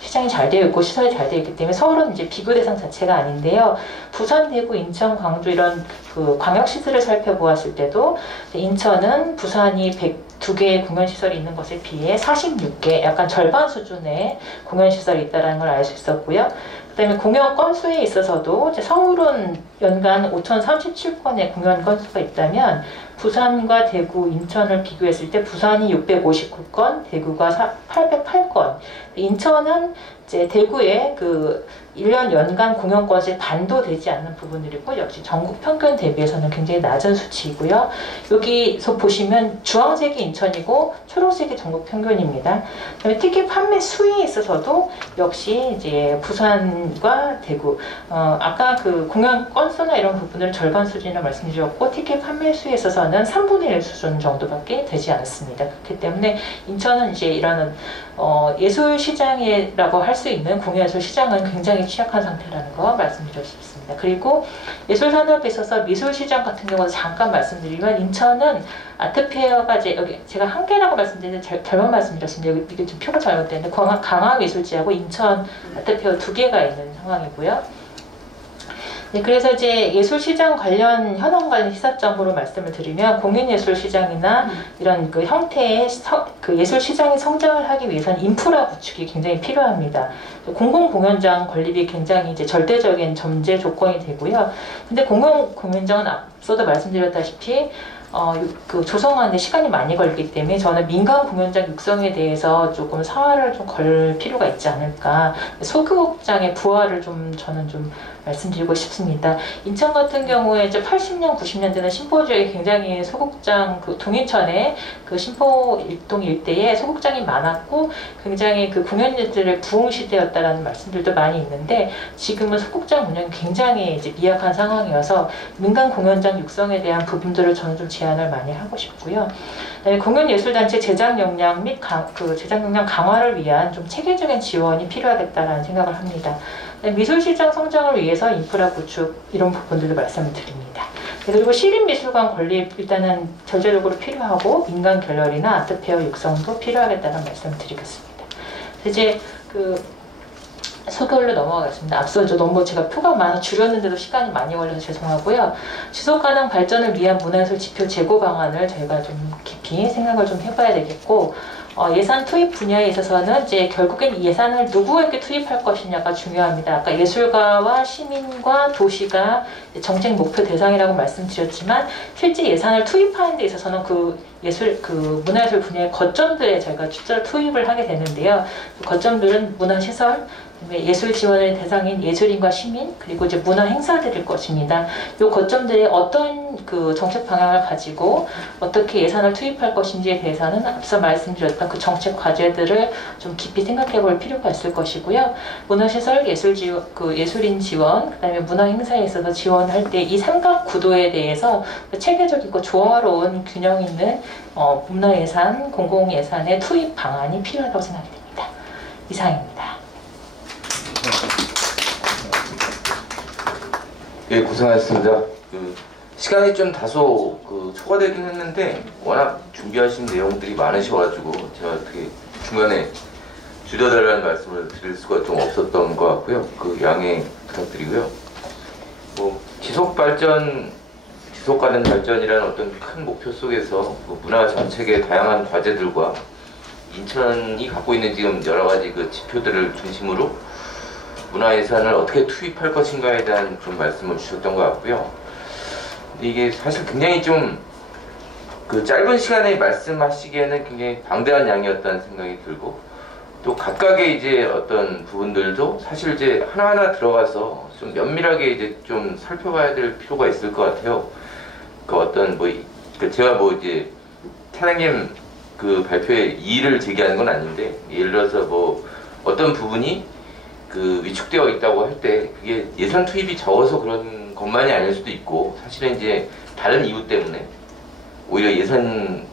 시장이 잘 되어 있고 시설이 잘 되어 있기 때문에 서울은 이제 비교 대상 자체가 아닌데요. 부산, 대구, 인천, 광주 이런 광역시설을 살펴보았을 때도 인천은 부산이 102개의 공연시설이 있는 것에 비해 46개, 약간 절반 수준의 공연시설이 있다는 걸 알 수 있었고요. 그 다음에 공연 건수에 있어서도 이제 서울은 연간 5,037건의 공연 건수가 있다면 부산과 대구, 인천을 비교했을 때 부산이 659건, 대구가 808건. 인천은 이제 대구의 1년 연간 공연 건수의 반도 되지 않는 부분들이고 역시 전국 평균 대비해서는 굉장히 낮은 수치이고요. 여기서 보시면 주황색이 인천이고 초록색이 전국 평균입니다. 그다음에 티켓 판매 수에 있어서도 역시 이제 부산과 대구 아까 공연 건수나 이런 부분을 절반 수준이라고 말씀드렸고 티켓 판매 수에 있어서는 3분의 1 수준 정도밖에 되지 않습니다. 그렇기 때문에 인천은 이제 이런 예술 시장이라고 할 수 있는 공연예술 시장은 굉장히 취약한 상태라는 거 말씀드릴 수 있습니다. 그리고 예술 산업에 있어서 미술 시장 같은 경우도 잠깐 말씀드리면 인천은 아트페어가 이제 여기 제가 한 개라고 말씀드렸는데 잘못 말씀드렸습니다. 이게 좀 표가 잘못됐는데 강화미술지하고 인천 아트페어 2개가 있는 상황이고요. 네, 그래서 이제 예술시장 관련 현황 관련 시사점으로 말씀을 드리면 공연예술시장이나 이런 형태의 예술시장이 성장을 하기 위해서는 인프라 구축이 굉장히 필요합니다. 공공공연장 건립이 굉장히 이제 절대적인 전제 조건이 되고요. 근데 공공공연장은 앞서도 말씀드렸다시피 조성하는데 시간이 많이 걸리기 때문에 저는 민간 공연장 육성에 대해서 조금 사활을 좀 걸 필요가 있지 않을까. 소극장의 부활을 저는 좀 말씀드리고 싶습니다. 인천 같은 경우에 이제 80년, 90년대는 신포 지역에 굉장히 소극장, 동인천에 신포 일동 일대에 소극장이 많았고 굉장히 공연들의 부흥 시대였다라는 말씀들도 많이 있는데 지금은 소극장 운영이 굉장히 이제 미약한 상황이어서 민간 공연장 육성에 대한 부분들을 저는 좀 제안을 많이 하고 싶고요. 공연예술단체 제작 역량 및 제작 역량 강화를 위한 좀 체계적인 지원이 필요하겠다라는 생각을 합니다. 미술시장 성장을 위해서 인프라 구축 이런 부분들을 말씀을 드립니다. 그리고 시립미술관 건립 일단은 절제적으로 필요하고 민간 갤러리나 아트페어 육성도 필요하겠다는 말씀을 드리겠습니다. 이제 소결로 넘어가겠습니다. 앞서 너무 제가 표가 많아 줄였는데도 시간이 많이 걸려서 죄송하고요. 지속가능 발전을 위한 문화예술 지표 재고 방안을 저희가 좀 깊이 생각을 좀 해봐야 되겠고 예산 투입 분야에 있어서는 이제 결국엔 이 예산을 누구에게 투입할 것이냐가 중요합니다. 아까 예술가와 시민과 도시가 정책 목표 대상이라고 말씀드렸지만 실제 예산을 투입하는 데 있어서는 문화예술 분야의 거점들에 저희가 숫자를 투입을 하게 되는데요. 거점들은 문화시설, 예술 지원의 대상인 예술인과 시민, 그리고 이제 문화 행사들일 것입니다. 이 거점들의 어떤 정책 방향을 가지고 어떻게 예산을 투입할 것인지에 대해서는 앞서 말씀드렸던 어떤 그 정책 과제들을 좀 깊이 생각해 볼 필요가 있을 것이고요. 문화시설, 예술인 지원, 그다음에 문화행사에 있어서 지원할 때 이 삼각 구도에 대해서 체계적이고 조화로운 균형 있는 문화예산, 공공예산의 투입 방안이 필요하다고 생각이 됩니다. 이상입니다. 예, 고생하셨습니다. 시간이 좀 다소 초과되긴 했는데 워낙 준비하신 내용들이 많으셔가지고 제가 어떻게 중간에 줄여달라는 말씀을 드릴 수가 좀 없었던 것 같고요. 양해 부탁드리고요. 지속 가능 발전이라는 어떤 큰 목표 속에서 문화 정책의 다양한 과제들과 인천이 갖고 있는 지금 여러 가지 지표들을 중심으로 문화예산을 어떻게 투입할 것인가에 대한 좀 말씀을 주셨던 것 같고요. 이게 사실 굉장히 좀 짧은 시간에 말씀하시기에는 굉장히 방대한 양이었다는 생각이 들고, 또 각각의 이제 어떤 부분들도 사실 이제 하나하나 들어가서 좀 면밀하게 이제 좀 살펴봐야 될 필요가 있을 것 같아요. 제가 이제 차장님 발표에 이의를 제기하는 건 아닌데, 예를 들어서 어떤 부분이 위축되어 있다고 할 때 그게 예산 투입이 적어서 그런 것만이 아닐 수도 있고, 사실은 이제 다른 이유 때문에 오히려 예산이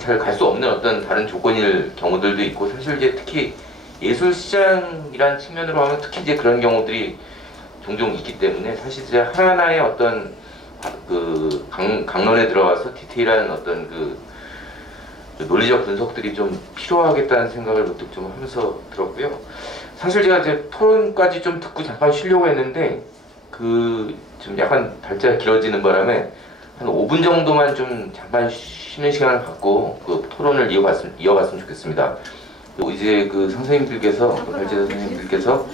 잘 갈 수 없는 어떤 다른 조건일 경우들도 있고, 사실 이제 특히 예술 시장이라는 측면으로 하면 특히 이제 그런 경우들이 종종 있기 때문에 사실 이제 하나하나의 어떤 강론에 들어가서 디테일한 어떤 논리적 분석들이 좀 필요하겠다는 생각을 문득 좀 하면서 들었고요. 사실 제가 이제 토론까지 좀 듣고 잠깐 쉬려고 했는데 좀 약간 발제가 길어지는 바람에 한 5분 정도만 좀 잠깐 쉬는 시간을 갖고 토론을 이어갔으면 좋겠습니다. 이제 선생님들께서 발제 선생님들께서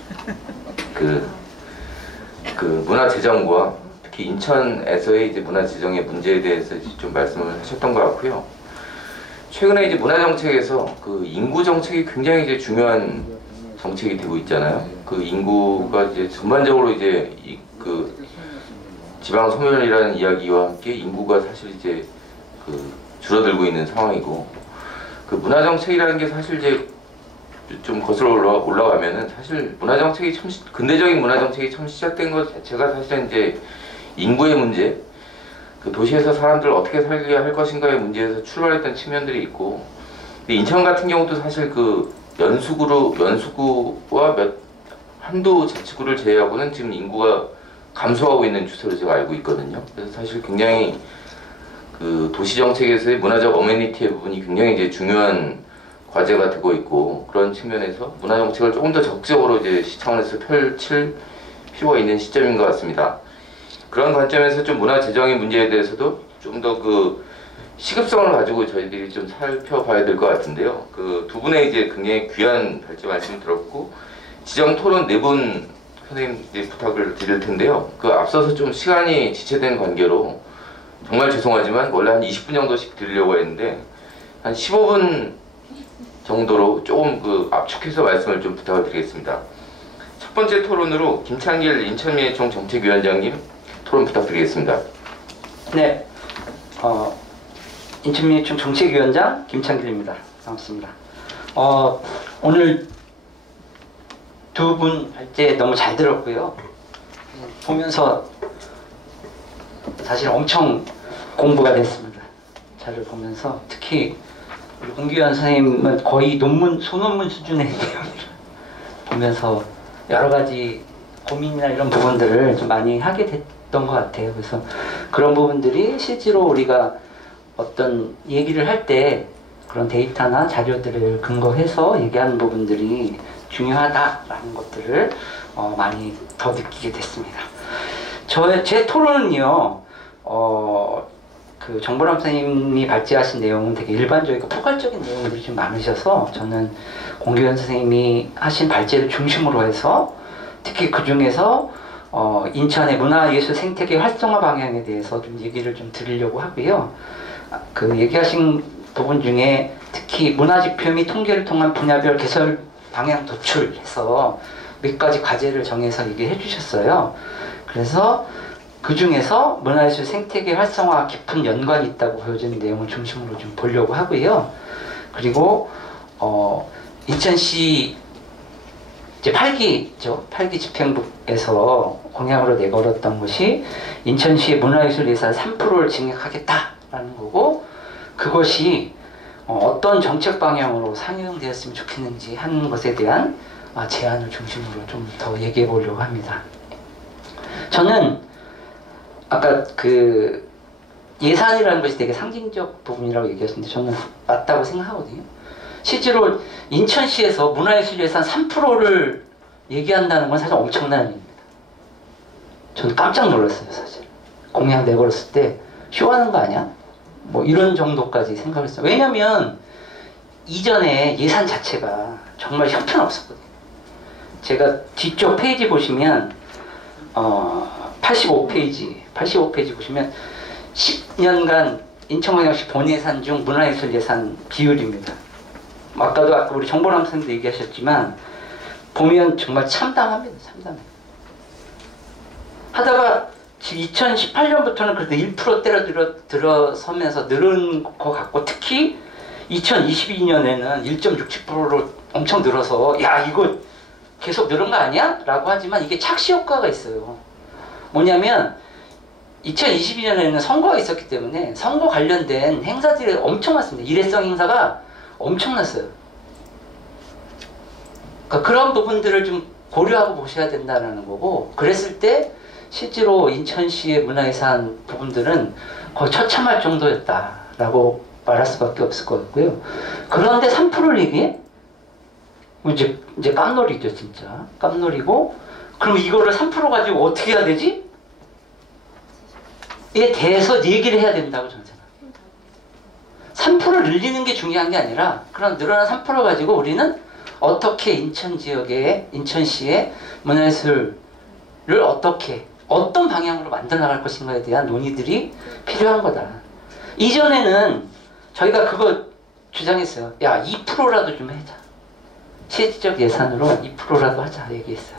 문화재정과 특히 인천에서의 이제 문화재정의 문제에 대해서 좀 말씀을 하셨던 것 같고요. 최근에 이제 문화정책에서 인구 정책이 굉장히 이제 중요한 정책이 되고 있잖아요. 인구가 이제 전반적으로 이제 지방 소멸이라는 이야기와 함께 인구가 사실 이제 줄어들고 있는 상황이고, 문화정책이라는 게 사실 이제 좀 거슬러 올라가면은 사실 근대적인 문화정책이 처음 시작된 것 자체가 사실은 이제 인구의 문제, 도시에서 사람들 어떻게 살게 할 것인가의 문제에서 출발했던 측면들이 있고, 근데 인천 같은 경우도 사실 연수구와 한두 자치구를 제외하고는 지금 인구가 감소하고 있는 추세로 제가 알고 있거든요. 그래서 사실 굉장히 도시 정책에서의 문화적 어메니티의 부분이 굉장히 이제 중요한 과제가 되고 있고, 그런 측면에서 문화 정책을 조금 더 적극적으로 이제 시청에서 펼칠 필요가 있는 시점인 것 같습니다. 그런 관점에서 좀 문화 재정의 문제에 대해서도 좀 더 시급성을 가지고 저희들이 좀 살펴봐야 될 것 같은데요. 두 분의 이제 굉장히 귀한 발제 말씀 들었고, 지정 토론 4분 선생님께 부탁을 드릴 텐데요. 앞서서 좀 시간이 지체된 관계로 정말 죄송하지만 원래 한 20분 정도씩 드리려고 했는데 한 15분 정도로 조금 압축해서 말씀을 좀 부탁을 드리겠습니다. 첫 번째 토론으로 김창길 인천민회총 정책위원장님 토론 부탁드리겠습니다. 네, 인천민회총 정책위원장 김창길입니다. 반갑습니다. 오늘 두 분 발제 너무 잘 들었고요. 보면서 사실 엄청 공부가 됐습니다. 자료를 보면서 특히 우리 공기현 선생님은 거의 소논문 수준의 내용을 보면서 여러 가지 고민이나 이런 부분들을 좀 많이 하게 됐던 것 같아요. 그래서 그런 부분들이 실제로 우리가 어떤 얘기를 할 때 그런 데이터나 자료들을 근거해서 얘기하는 부분들이 중요하다라는 것들을 많이 더 느끼게 됐습니다. 제 토론은요, 정보람 선생님이 발제하신 내용은 되게 일반적이고 포괄적인 내용들이 좀 많으셔서 저는 공기현 선생님이 하신 발제를 중심으로 해서 특히 그 중에서 인천의 문화예술 생태계 활성화 방향에 대해서 좀 얘기를 좀 드리려고 하고요. 얘기하신 부분 중에 특히 문화지표 및 통계를 통한 분야별 개설 방향 도출해서 몇 가지 과제를 정해서 얘기해 주셨어요. 그래서 그 중에서 문화예술 생태계 활성화와 깊은 연관이 있다고 보여지는 내용을 중심으로 좀 보려고 하고요. 그리고 인천시 이제 8기죠. 8기 집행부에서 공약으로 내걸었던 것이 인천시의 문화예술 예산 3%를 증액하겠다라는 거고, 그것이 어떤 정책 방향으로 상용되었으면 좋겠는지 하는 것에 대한 제안을 중심으로 좀 더 얘기해 보려고 합니다. 저는 아까 그 예산이라는 것이 되게 상징적 부분이라고 얘기했는데 저는 맞다고 생각하거든요. 실제로 인천시에서 문화예술 예산 3%를 얘기한다는 건 사실 엄청난 일입니다. 저는 깜짝 놀랐어요, 사실. 공약 내걸었을 때 쇼하는 거 아니야? 뭐 이런 정도까지 생각을 했어요. 왜냐면 이전에 예산 자체가 정말 형편없었거든요. 제가 뒤쪽 페이지 보시면 85페이지 보시면 10년간 인천광역시 본예산 중 문화예술 예산 비율입니다. 아까 우리 정보람 선생님도 얘기하셨지만 보면 정말 참담합니다. 참담해요. 하다가 2018년부터는 그래도 1%대로 들어서면서 늘은 것 같고, 특히 2022년에는 1.67%로 엄청 늘어서 야 이거 계속 늘은 거 아니야? 라고 하지만 이게 착시 효과가 있어요. 뭐냐면 2022년에는 선거가 있었기 때문에 선거 관련된 행사들이 엄청 많습니다. 일회성 행사가 엄청났어요. 그러니까 그런 부분들을 좀 고려하고 보셔야 된다는 거고, 그랬을 때 실제로 인천시의 문화예산 부분들은 거의 처참할 정도였다라고 말할 수밖에 없을 것 같고요. 그런데 3%를 얘기해? 이제 깜놀이죠, 진짜. 깜놀이고, 그럼 이거를 3% 가지고 어떻게 해야 되지? 에 대해서 얘기를 해야 된다고 저는 생각합니다. 3%를 늘리는 게 중요한 게 아니라, 그런 늘어난 3% 가지고 우리는 어떻게 인천 지역의, 인천시의 문화예술을 어떤 방향으로 만들어 나갈 것인가에 대한 논의들이 필요한 거다. 이전에는 저희가 그거 주장했어요. 야, 2%라도 좀 하자. 실질적 예산으로 2%라도 하자 얘기했어요.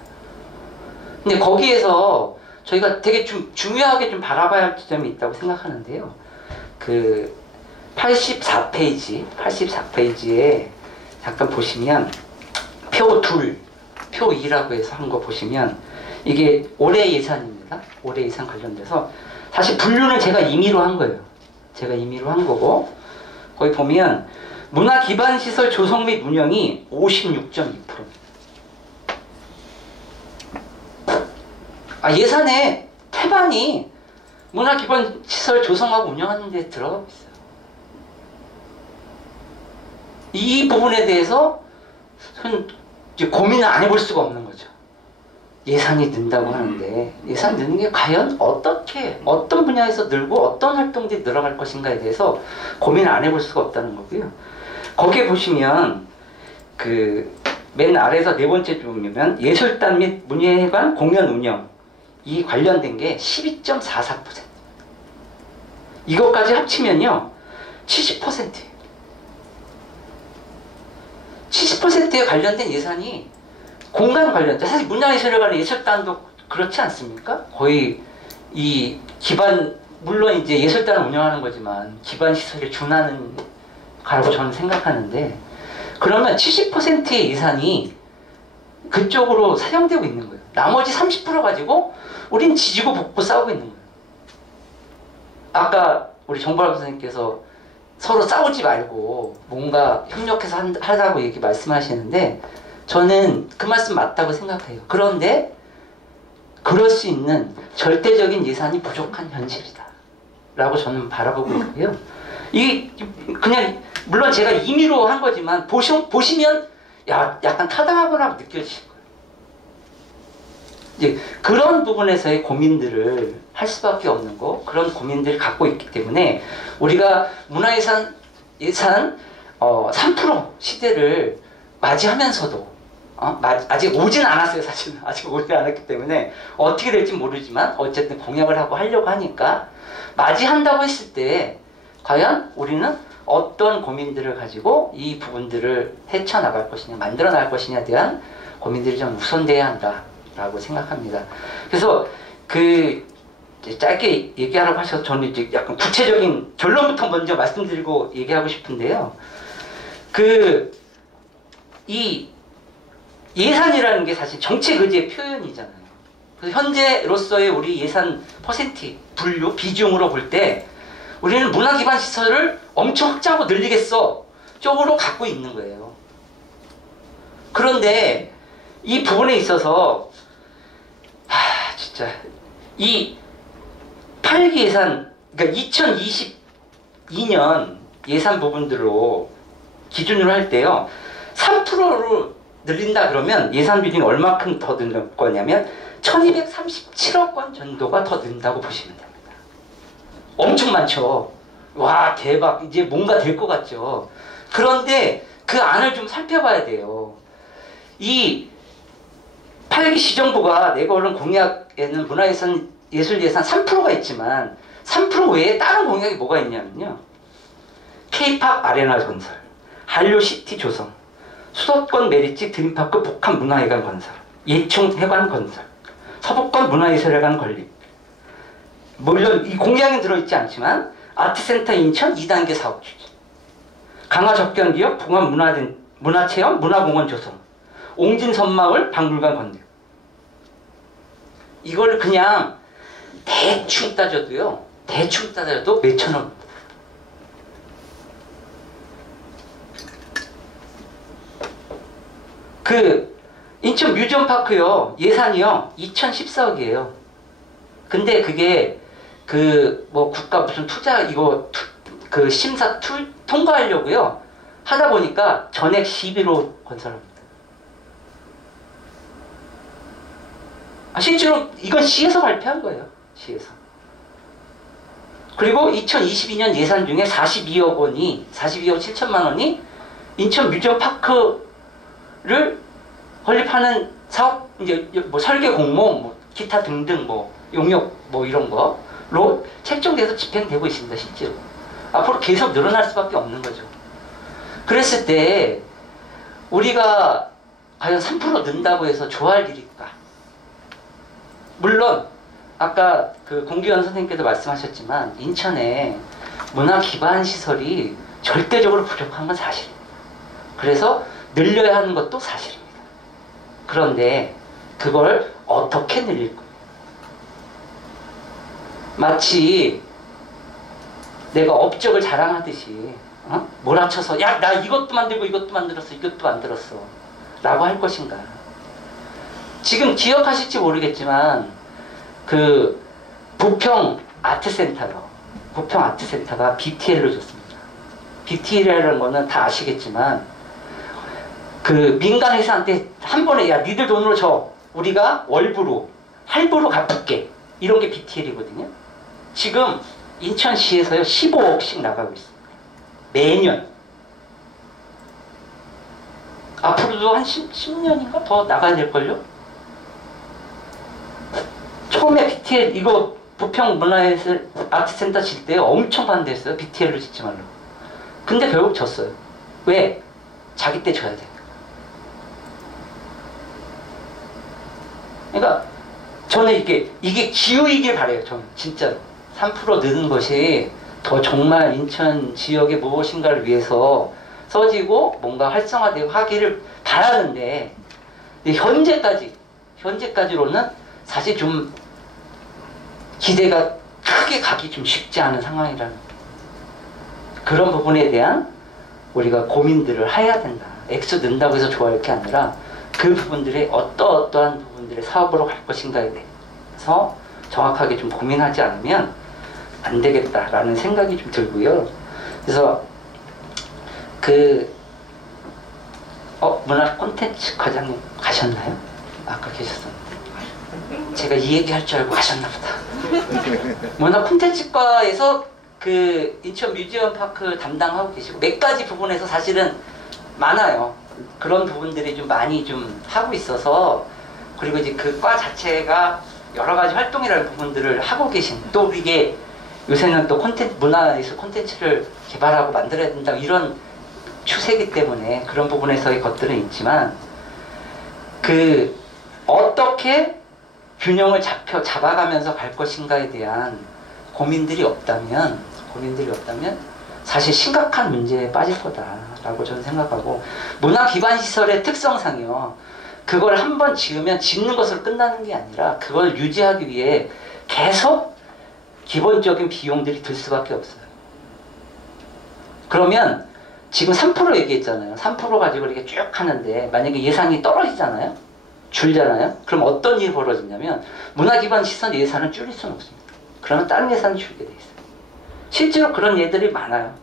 근데 거기에서 저희가 되게 중요하게 좀 바라봐야 할 지점이 있다고 생각하는데요. 그 84페이지에 잠깐 보시면 표 2라고 해서 한 거 보시면 이게 올해 예산입니다. 올해 예산 관련돼서 사실 분류는 제가 임의로 한 거예요. 제가 임의로 한 거고, 거기 보면 문화 기반 시설 조성 및 운영이 56.2%. 예산의 태반이 문화 기반 시설 조성하고 운영하는 데 들어가고 있어요. 이 부분에 대해서 이제 고민을 안 해볼 수가 없는 거죠. 예산이 는다고 하는데 예산 느는 게 과연 어떤 분야에서 늘고 어떤 활동들이 늘어갈 것인가에 대해서 고민을 안 해볼 수가 없다는 거고요. 거기에 보시면 그 맨 아래에서 네 번째 줄이면 예술단 및 문예회관 공연 운영 이 관련된 게 12.44%. 이것까지 합치면요 70%예요. 70%에 관련된 예산이 공간 관련된, 사실 문화예술에 관한 예술단도 그렇지 않습니까? 거의 이 기반, 물론 이제 예술단을 운영하는 거지만 기반 시설에 준하는 가라고 저는 생각하는데, 그러면 70%의 예산이 그쪽으로 사용되고 있는 거예요. 나머지 30% 가지고 우린 지지고 볶고 싸우고 있는 거예요. 아까 우리 정보람 선생님께서 서로 싸우지 말고 뭔가 협력해서 하라고 말씀하시는데 저는 그 말씀 맞다고 생각해요. 그런데 그럴 수 있는 절대적인 예산이 부족한 현실이다 라고 저는 바라보고 있고요. 이 그냥 물론 제가 임의로 한 거지만 보시면 약간 타당하구나 느껴지실 거예요. 이제 그런 부분에서의 고민들을 할 수밖에 없는 거, 그런 고민들을 갖고 있기 때문에 우리가 문화예산 3% 시대를 맞이하면서도 아직 오진 않았어요. 사실은 아직 오진 않았기 때문에 어떻게 될지 모르지만 어쨌든 공약을 하려고 하니까 맞이한다고 했을 때 과연 우리는 어떤 고민들을 가지고 이 부분들을 헤쳐나갈 것이냐, 만들어 나갈 것이냐에 대한 고민들이 좀 우선돼야 한다라고 생각합니다. 그래서 짧게 얘기하라고 하셔서 저는 이제 약간 구체적인 결론부터 먼저 말씀드리고 얘기하고 싶은데요. 이 예산이라는 게 사실 정책 의지의 표현이잖아요. 그래서 현재로서의 우리 예산 퍼센트 분류 비중으로 볼 때 우리는 문화 기반 시설을 엄청 확장하고 늘리겠어 쪽으로 갖고 있는 거예요. 그런데 이 부분에 있어서 진짜 이 8기 예산, 그러니까 2022년 예산 부분들로 기준으로 할 때요, 3%로 늘린다 그러면 예산 비중이 얼마큼 더 늘 거냐면 1237억 원 정도가 더 는다고 보시면 됩니다. 엄청 많죠. 와, 대박. 이제 뭔가 될 것 같죠. 그런데 그 안을 좀 살펴봐야 돼요. 이 8기 시정부가 내걸은 공약에는 문화예산, 예술예산 3%가 있지만 3% 외에 다른 공약이 뭐가 있냐면요. K-팝 아레나 건설, 한류시티 조성, 수도권 메리츠 드림파크 복합 문화회관 건설, 예총회관 건설, 서북권 문화예술회관 건립. 물론 이 공약은 들어있지 않지만 아트센터 인천 2단계 사업 추진, 강화 접견기업 봉합 문화체험 문화공원 조성, 옹진 섬마을 박물관 건립. 이걸 그냥 대충 따져도 몇천 원. 인천 뮤지엄파크요, 예산이요 2014억이에요. 근데 그게 국가 무슨 투자 이거 심사 통과하려고요 하다 보니까 전액 11호 건설합니다. 실제로 이건 시에서 발표한 거예요. 시에서. 그리고 2022년 예산 중에 42억 7천만 원이 인천 뮤지엄파크를 건립하는 사업, 이제 설계 공모, 기타 등등 용역 이런 거로 책정돼서 집행되고 있습니다. 실제로. 앞으로 계속 늘어날 수밖에 없는 거죠. 그랬을 때 우리가 과연 3% 는다고 해서 좋아할 일일까? 물론 아까 공기현 선생님께도 말씀하셨지만 인천에 문화 기반 시설이 절대적으로 부족한 건 사실입니다. 그래서 늘려야 하는 것도 사실입니다. 그런데 그걸 어떻게 늘릴 거예요? 마치 내가 업적을 자랑하듯이 몰아쳐서 야, 나 이것도 만들고 이것도 만들었어 라고 할 것인가. 지금 기억하실지 모르겠지만 부평 아트센터요. 부평 아트센터가 BTL을 줬습니다. BTL이라는 거는 다 아시겠지만 민간 회사한테 한 번에 야 니들 돈으로 줘. 우리가 할부로 갚을게. 이런 게 BTL이거든요. 지금 인천시에서요 15억씩 나가고 있습니다. 매년. 앞으로도 한 10년인가 더 나가야 될걸요? 처음에 BTL 이거 부평 문화예술 아트센터 질 때 엄청 반대했어요. BTL을 짓지 말라고. 근데 결국 졌어요. 왜? 자기 때 져야 돼. 그러니까 저는 이게 기후이길 바래요. 저는 진짜로 3% 느는 것이 더 정말 인천 지역의 무엇인가를 위해서 써지고 뭔가 활성화되고 하기를 바라는데 현재까지로는 사실 좀 기대가 크게 가기 좀 쉽지 않은 상황이라는 그런 부분에 대한 우리가 고민들을 해야 된다. 액수 는다고 해서 좋아할 게 아니라 그 부분들의 어떠한 부분들의 사업으로 갈 것인가에 대해서 정확하게 좀 고민하지 않으면 안 되겠다라는 생각이 좀 들고요. 그래서 문화 콘텐츠 과장님 가셨나요? 아까 계셨었는데 제가 이 얘기 할 줄 알고 가셨나 보다. 문화 콘텐츠과에서 인천 뮤지엄 파크 담당하고 계시고 몇 가지 부분에서 사실은 많아요. 그런 부분들이 좀 많이 좀 하고 있어서, 그리고 이제 그 과 자체가 여러 가지 활동이라는 부분들을 하고 계신, 또 이게 요새는 또 문화예술 콘텐츠를 개발하고 만들어야 된다 이런 추세이기 때문에 그런 부분에서의 것들은 있지만, 어떻게 균형을 잡아가면서 갈 것인가에 대한 고민들이 없다면 사실 심각한 문제에 빠질 거다라고 저는 생각하고, 문화기반시설의 특성상이요, 그걸 한번 지으면 짓는 것으로 끝나는 게 아니라 그걸 유지하기 위해 계속 기본적인 비용들이 들 수밖에 없어요. 그러면 지금 3% 얘기했잖아요. 3% 가지고 이렇게 쭉 하는데 만약에 예산이 떨어지잖아요, 줄잖아요. 그럼 어떤 일이 벌어지냐면 문화기반시설 예산을 줄일 수는 없습니다. 그러면 다른 예산을 줄게 돼 있어요. 실제로 그런 예들이 많아요.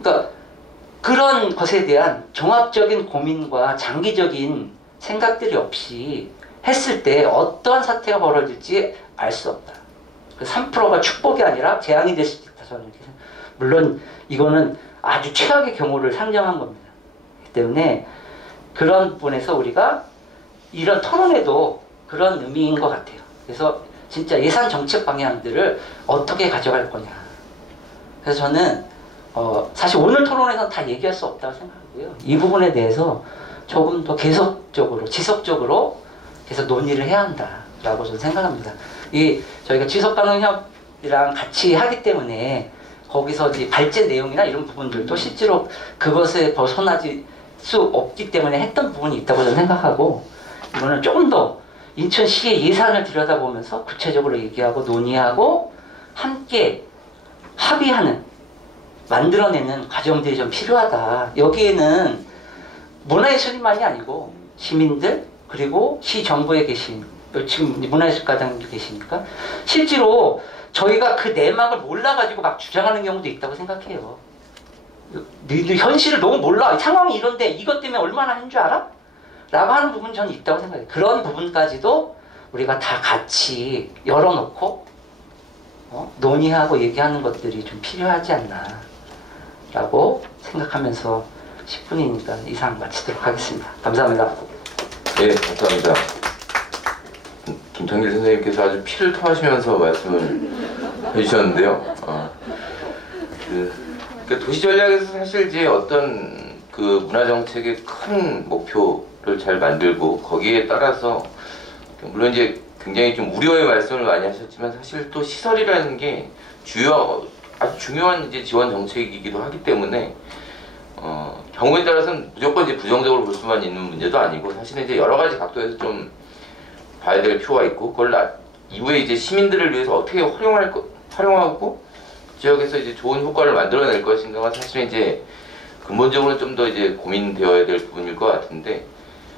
그러니까 그런 것에 대한 종합적인 고민과 장기적인 생각들이 없이 했을 때 어떤 사태가 벌어질지 알 수 없다. 3%가 축복이 아니라 재앙이 될 수도 있다, 저는 이렇게 생각합니다. 물론 이거는 아주 최악의 경우를 상정한 겁니다. 그렇기 때문에 그런 부분에서 우리가 이런 토론에도 그런 의미인 것 같아요. 그래서 진짜 예산 정책 방향들을 어떻게 가져갈 거냐. 그래서 저는 사실 오늘 토론에서는 다 얘기할 수 없다고 생각하고요. 이 부분에 대해서 조금 더 계속적으로, 지속적으로 계속 논의를 해야 한다라고 저는 생각합니다. 저희가 지속가능협이랑 같이 하기 때문에 거기서 이제 발제 내용이나 이런 부분들도 실제로 그것에 벗어나지 수 없기 때문에 했던 부분이 있다고 저는 생각하고, 이거는 조금 더 인천시의 예산을 들여다보면서 구체적으로 얘기하고 논의하고 함께 합의하는, 만들어내는 과정들이 좀 필요하다. 여기에는 문화예술인만이 아니고 시민들, 그리고 시정부에 계신, 지금 문화예술가장님도 계시니까 실제로 저희가 그 내막을 몰라가지고 막 주장하는 경우도 있다고 생각해요. 너희들 현실을 너무 몰라. 상황이 이런데 이것 때문에 얼마나 한 줄 알아? 라고 하는 부분 저는 있다고 생각해요. 그런 부분까지도 우리가 다 같이 열어놓고 논의하고 얘기하는 것들이 좀 필요하지 않나 라고 생각하면서 10분이니까 이상 마치도록 하겠습니다. 감사합니다. 네, 감사합니다. 김창길 선생님께서 아주 피를 토하시면서 말씀을 해주셨는데요. 그러니까 도시전략에서 사실 이제 어떤 그 문화정책의 큰 목표를 잘 만들고 거기에 따라서 물론 이제 굉장히 좀 우려의 말씀을 많이 하셨지만 사실 또 시설이라는 게 아주 중요한 이제 지원 정책이기도 하기 때문에 경우에 따라서는 무조건 이제 부정적으로 볼 수만 있는 문제도 아니고 사실은 이제 여러 가지 각도에서 좀 봐야 될 필요가 있고, 그걸 이후에 이제 시민들을 위해서 어떻게 활용하고 지역에서 이제 좋은 효과를 만들어낼 것인가가 사실은 이제 근본적으로 좀 더 이제 고민되어야 될 부분일 것 같은데,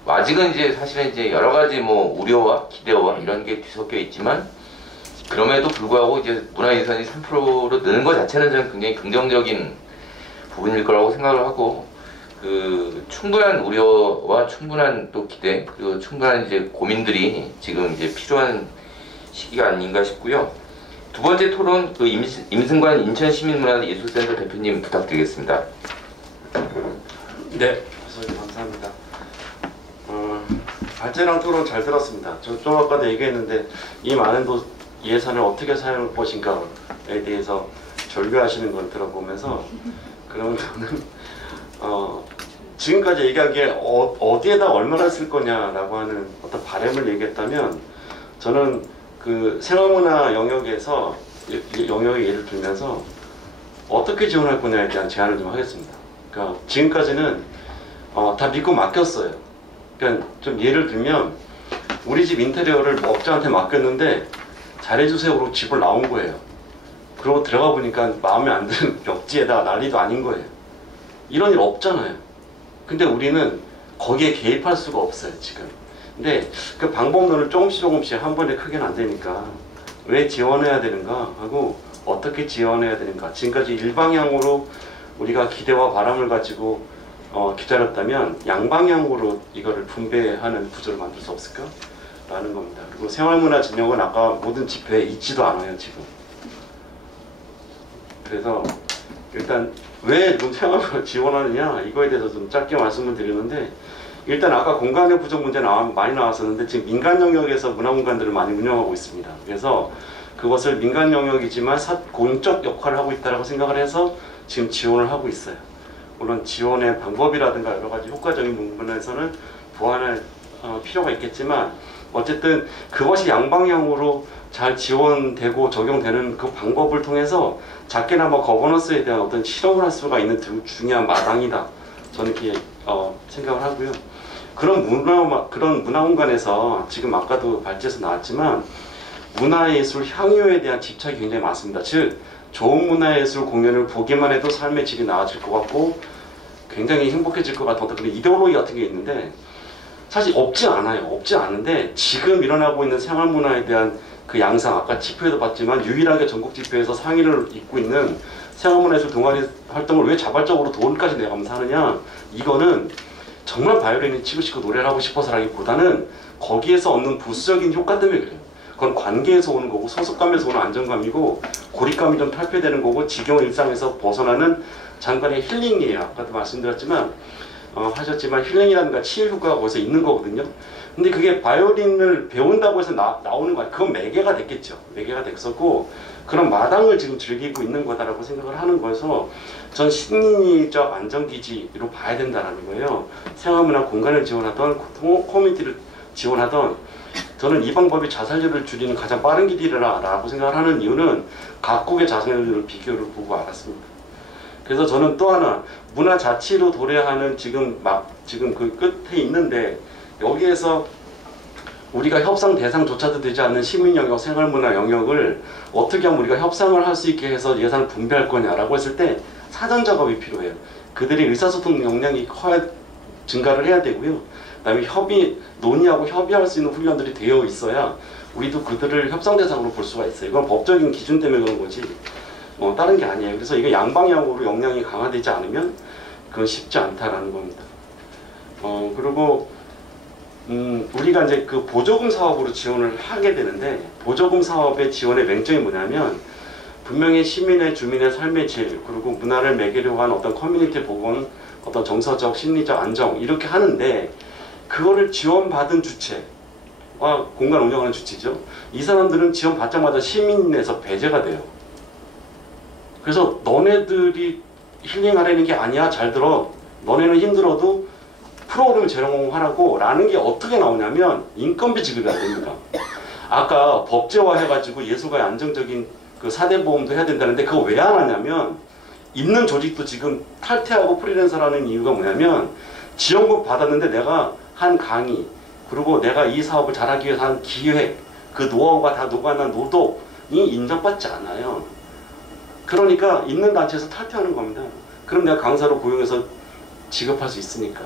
아직은 이제 사실은 이제 여러 가지 뭐 우려와 기대와 이런 게 뒤섞여 있지만, 그럼에도 불구하고 이제 문화예산이 3%로 느는 것 자체는 저는 굉장히 긍정적인 부분일 거라고 생각을 하고, 그 충분한 우려와 충분한 또 기대, 그리고 충분한 이제 고민들이 지금 이제 필요한 시기가 아닌가 싶고요. 두 번째 토론, 그 임승관 인천시민문화예술센터 대표님 부탁드리겠습니다. 네, 선생님 감사합니다. 발제랑 토론 잘 들었습니다. 저 좀 아까도 얘기했는데 이 많은 예산을 어떻게 사용할 것인가에 대해서 절규하시는 걸 들어보면서, 그러면 저는 지금까지 얘기하기에 어디에다 얼마나 쓸 거냐라고 하는 어떤 바람을 얘기했다면, 저는 그 생활문화 영역에서 영역의 예를 들면서 어떻게 지원할 거냐에 대한 제안을 좀 하겠습니다. 그러니까 지금까지는 다 믿고 맡겼어요. 그러니까 좀 예를 들면 우리 집 인테리어를 업자한테 맡겼는데 잘해주세요 그러고 집을 나온 거예요. 그러고 들어가 보니까 마음에 안 드는 벽지에다가 난리도 아닌 거예요. 이런 일 없잖아요. 근데 우리는 거기에 개입할 수가 없어요, 지금. 근데 그 방법론을 조금씩 한 번에 크게는 안 되니까 왜 지원해야 되는가 하고 어떻게 지원해야 되는가. 지금까지 일방향으로 우리가 기대와 바람을 가지고 기다렸다면 양방향으로 이거를 분배하는 구조를 만들 수 없을까? 라는 겁니다. 그리고 생활문화 진영은 아까 모든 집회에 있지도 않아요, 지금. 그래서 일단 왜 생활문화 지원하느냐 이거에 대해서 좀 짧게 말씀을 드리는데, 일단 아까 공간의 부족 문제 많이 나왔었는데 지금 민간 영역에서 문화공간들을 많이 운영하고 있습니다. 그래서 그것을 민간 영역이지만 공적 역할을 하고 있다고 생각을 해서 지금 지원을 하고 있어요. 물론 지원의 방법이라든가 여러 가지 효과적인 부분에서는 보완할 필요가 있겠지만, 어쨌든 그것이 양방향으로 잘 지원되고 적용되는 그 방법을 통해서 작게나마 거버넌스에 대한 어떤 실험을 할 수가 있는 중요한 마당이다. 저는 이렇게 생각을 하고요. 그런 문화 공간에서 지금 아까도 발제에서 나왔지만 문화예술 향유에 대한 집착이 굉장히 많습니다. 즉 좋은 문화예술 공연을 보기만 해도 삶의 질이 나아질 것 같고 굉장히 행복해질 것 같은 어떤 그런 이데올로기 같은 게 있는데 사실 없지 않아요. 없지 않은데 지금 일어나고 있는 생활문화에 대한 그 양상, 아까 지표에도 봤지만 유일하게 전국 지표에서 상위를 잇고 있는 생활문화예술 동아리 활동을 왜 자발적으로 돈까지 내가면서 하느냐, 이거는 정말 바이올린을 치고 싶고 노래를 하고 싶어서라기보다는 거기에서 얻는 부수적인 효과 때문에 그래요. 그건 관계에서 오는 거고 소속감에서 오는 안정감이고 고립감이 좀 탈피되는 거고 지겨운 일상에서 벗어나는 잠깐의 힐링이에요. 아까도 말씀드렸지만 하셨지만 힐링이라는 거 치유 효과가 거기서 있는 거거든요. 근데 그게 바이올린을 배운다고 해서 나오는 거 아니에요. 그건 매개가 됐겠죠. 매개가 됐었고 그런 마당을 지금 즐기고 있는 거다라고 생각을 하는 거여서 전 심리적 안정기지로 봐야 된다는 거예요. 생활문화 공간을 지원하던 커뮤니티를 지원하던 저는 이 방법이 자살률을 줄이는 가장 빠른 길이라고 생각을 하는 이유는 각국의 자살률 비교를 보고 알았습니다. 그래서 저는 또 하나 문화 자치로 도래하는 지금 그 끝에 있는데 여기에서 우리가 협상 대상조차도 되지 않는 시민 영역, 생활문화 영역을 어떻게 하면 우리가 협상을 할 수 있게 해서 예산을 분배할 거냐라고 했을 때 사전 작업이 필요해요. 그들이 의사소통 역량이 증가를 해야 되고요. 그다음에 논의하고 협의할 수 있는 훈련들이 되어 있어야 우리도 그들을 협상 대상으로 볼 수가 있어요. 이건 법적인 기준 때문에 그런 거지 다른 게 아니에요. 그래서 이거 양방향으로 역량이 강화되지 않으면 그건 쉽지 않다라는 겁니다. 그리고 우리가 이제 그 보조금 사업으로 지원을 하게 되는데 보조금 사업의 지원의 맹점이 뭐냐면 분명히 시민의 주민의 삶의 질 그리고 문화를 매개로 한 어떤 커뮤니티 복원 어떤 정서적 심리적 안정 이렇게 하는데 그거를 지원받은 주체와 공간 운영하는 주체죠. 이 사람들은 지원받자마자 시민에서 배제가 돼요. 그래서 너네들이 힐링하려는 게 아니야. 잘 들어. 너네는 힘들어도 프로그램을 제공하라고 라는 게 어떻게 나오냐면 인건비 지급이 안 됩니다. 아까 법제화 해가지고 예술가의 안정적인 그 4대 보험도 해야 된다는데 그거 왜 안 하냐면 있는 조직도 지금 탈퇴하고 프리랜서라는 이유가 뭐냐면 지원금 받았는데 내가 한 강의 그리고 내가 이 사업을 잘하기 위해서 한 기획 그 노하우가 다 녹아난 노동이 인정받지 않아요. 그러니까 있는 단체에서 탈퇴하는 겁니다. 그럼 내가 강사로 고용해서 지급할 수 있으니까.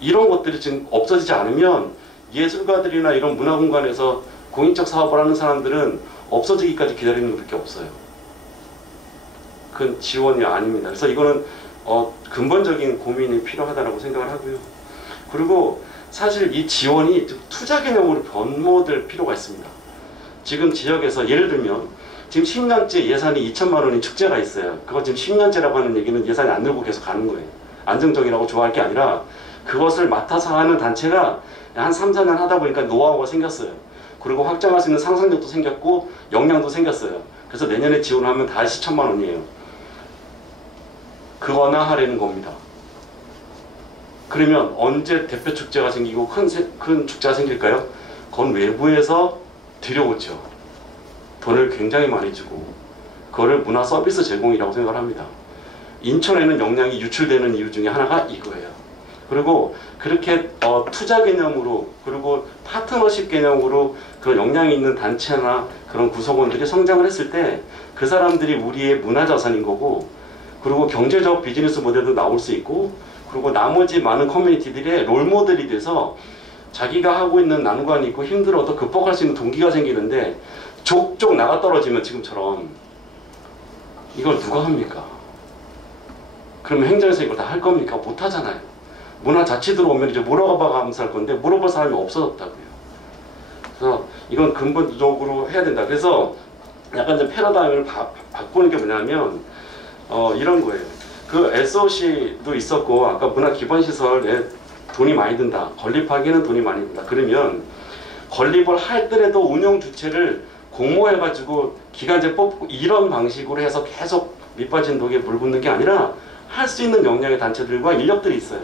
이런 것들이 지금 없어지지 않으면 예술가들이나 이런 문화공간에서 공익적 사업을 하는 사람들은 없어지기까지 기다리는 것밖에 없어요. 그건 지원이 아닙니다. 그래서 이거는 근본적인 고민이 필요하다고 생각을 하고요. 그리고 사실 이 지원이 투자 개념으로 변모될 필요가 있습니다. 지금 지역에서 예를 들면 지금 10년째 예산이 2천만 원인 축제가 있어요. 그거 지금 10년째라고 하는 얘기는 예산이 안 늘고 계속 가는 거예요. 안정적이라고 좋아할 게 아니라 그것을 맡아서 하는 단체가 한 3, 4년 하다 보니까 노하우가 생겼어요. 그리고 확장할 수 있는 상상력도 생겼고 역량도 생겼어요. 그래서 내년에 지원하면 다시 1,000만 원이에요. 그거나 하려는 겁니다. 그러면 언제 대표 축제가 생기고 큰 축제가 생길까요? 그건 외부에서 들여오죠. 돈을 굉장히 많이 주고 그거를 문화 서비스 제공이라고 생각을 합니다. 인천에는 역량이 유출되는 이유 중에 하나가 이거예요. 그리고 그렇게 투자 개념으로 그리고 파트너십 개념으로 그런 역량이 있는 단체나 그런 구성원들이 성장을 했을 때 그 사람들이 우리의 문화자산인 거고 그리고 경제적 비즈니스 모델도 나올 수 있고 그리고 나머지 많은 커뮤니티들의 롤모델이 돼서 자기가 하고 있는 난관이 있고 힘들어도 극복할 수 있는 동기가 생기는데 족족 나가 떨어지면 지금처럼 이걸 누가 합니까? 그러면 행정에서 이걸 다 할 겁니까? 못 하잖아요. 문화 자치 들어오면 이제 물어봐가면서 할 건데 물어볼 사람이 없어졌다고요. 그래서 이건 근본적으로 해야 된다. 그래서 약간 좀 패러다임을 바꾸는 게 뭐냐면 이런 거예요. 그 SOC도 있었고 아까 문화 기반 시설에 돈이 많이 든다. 건립하기는 돈이 많이 든다. 그러면 건립을 하더라도 운영 주체를 공모해가지고 기간제 뽑고 이런 방식으로 해서 계속 밑빠진 독에 물 붓는 게 아니라 할 수 있는 역량의 단체들과 인력들이 있어요.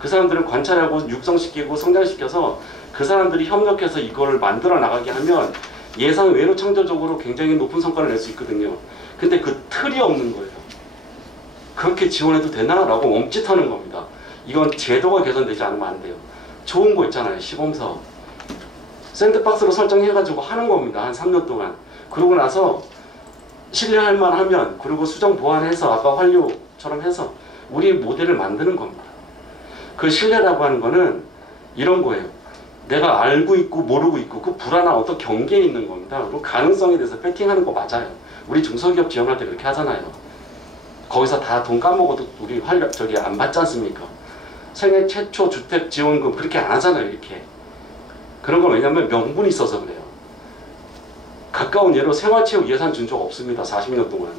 그 사람들을 관찰하고 육성시키고 성장시켜서 그 사람들이 협력해서 이걸 만들어 나가게 하면 예상 외로 창조적으로 굉장히 높은 성과를 낼 수 있거든요. 근데 그 틀이 없는 거예요. 그렇게 지원해도 되나? 라고 멈칫하는 겁니다. 이건 제도가 개선되지 않으면 안 돼요. 좋은 거 있잖아요. 시범사업. 샌드박스로 설정해가지고 하는 겁니다. 한 3년 동안. 그러고 나서 신뢰할 만하면, 그리고 수정 보완해서 아까 환류처럼 해서 우리 모델을 만드는 겁니다. 그 신뢰라고 하는 거는 이런 거예요. 내가 알고 있고 모르고 있고 그 불안한 어떤 경계에 있는 겁니다. 그리고 가능성에 대해서 배팅하는 거 맞아요. 우리 중소기업 지원할 때 그렇게 하잖아요. 거기서 다 돈 까먹어도 우리 저기 안 받지 않습니까? 생애 최초 주택 지원금 그렇게 안 하잖아요. 이렇게. 그런 건 왜냐면 명분이 있어서 그래요. 가까운 예로 생활체육 예산 준 적 없습니다. 40년 동안.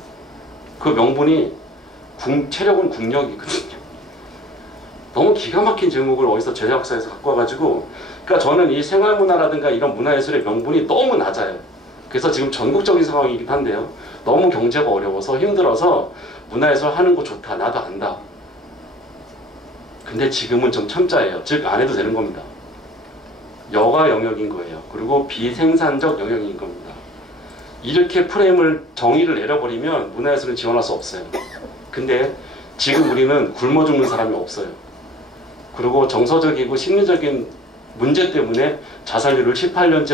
그 명분이 체력은 국력이거든요. 너무 기가 막힌 제목을 어디서 제작사에서 갖고 와가지고, 그러니까 저는 이 생활문화라든가 이런 문화예술의 명분이 너무 낮아요. 그래서 지금 전국적인 상황이긴 한데요. 너무 경제가 어려워서 힘들어서 문화예술 하는 거 좋다. 나도 안다. 근데 지금은 좀 참자예요. 즉 안 해도 되는 겁니다. 여가 영역인 거예요. 그리고 비생산적 영역인 겁니다. 이렇게 프레임을 정의를 내려버리면 문화예술은 지원할 수 없어요. 근데 지금 우리는 굶어 죽는 사람이 없어요. 그리고 정서적이고 심리적인 문제 때문에 자살률을 18년째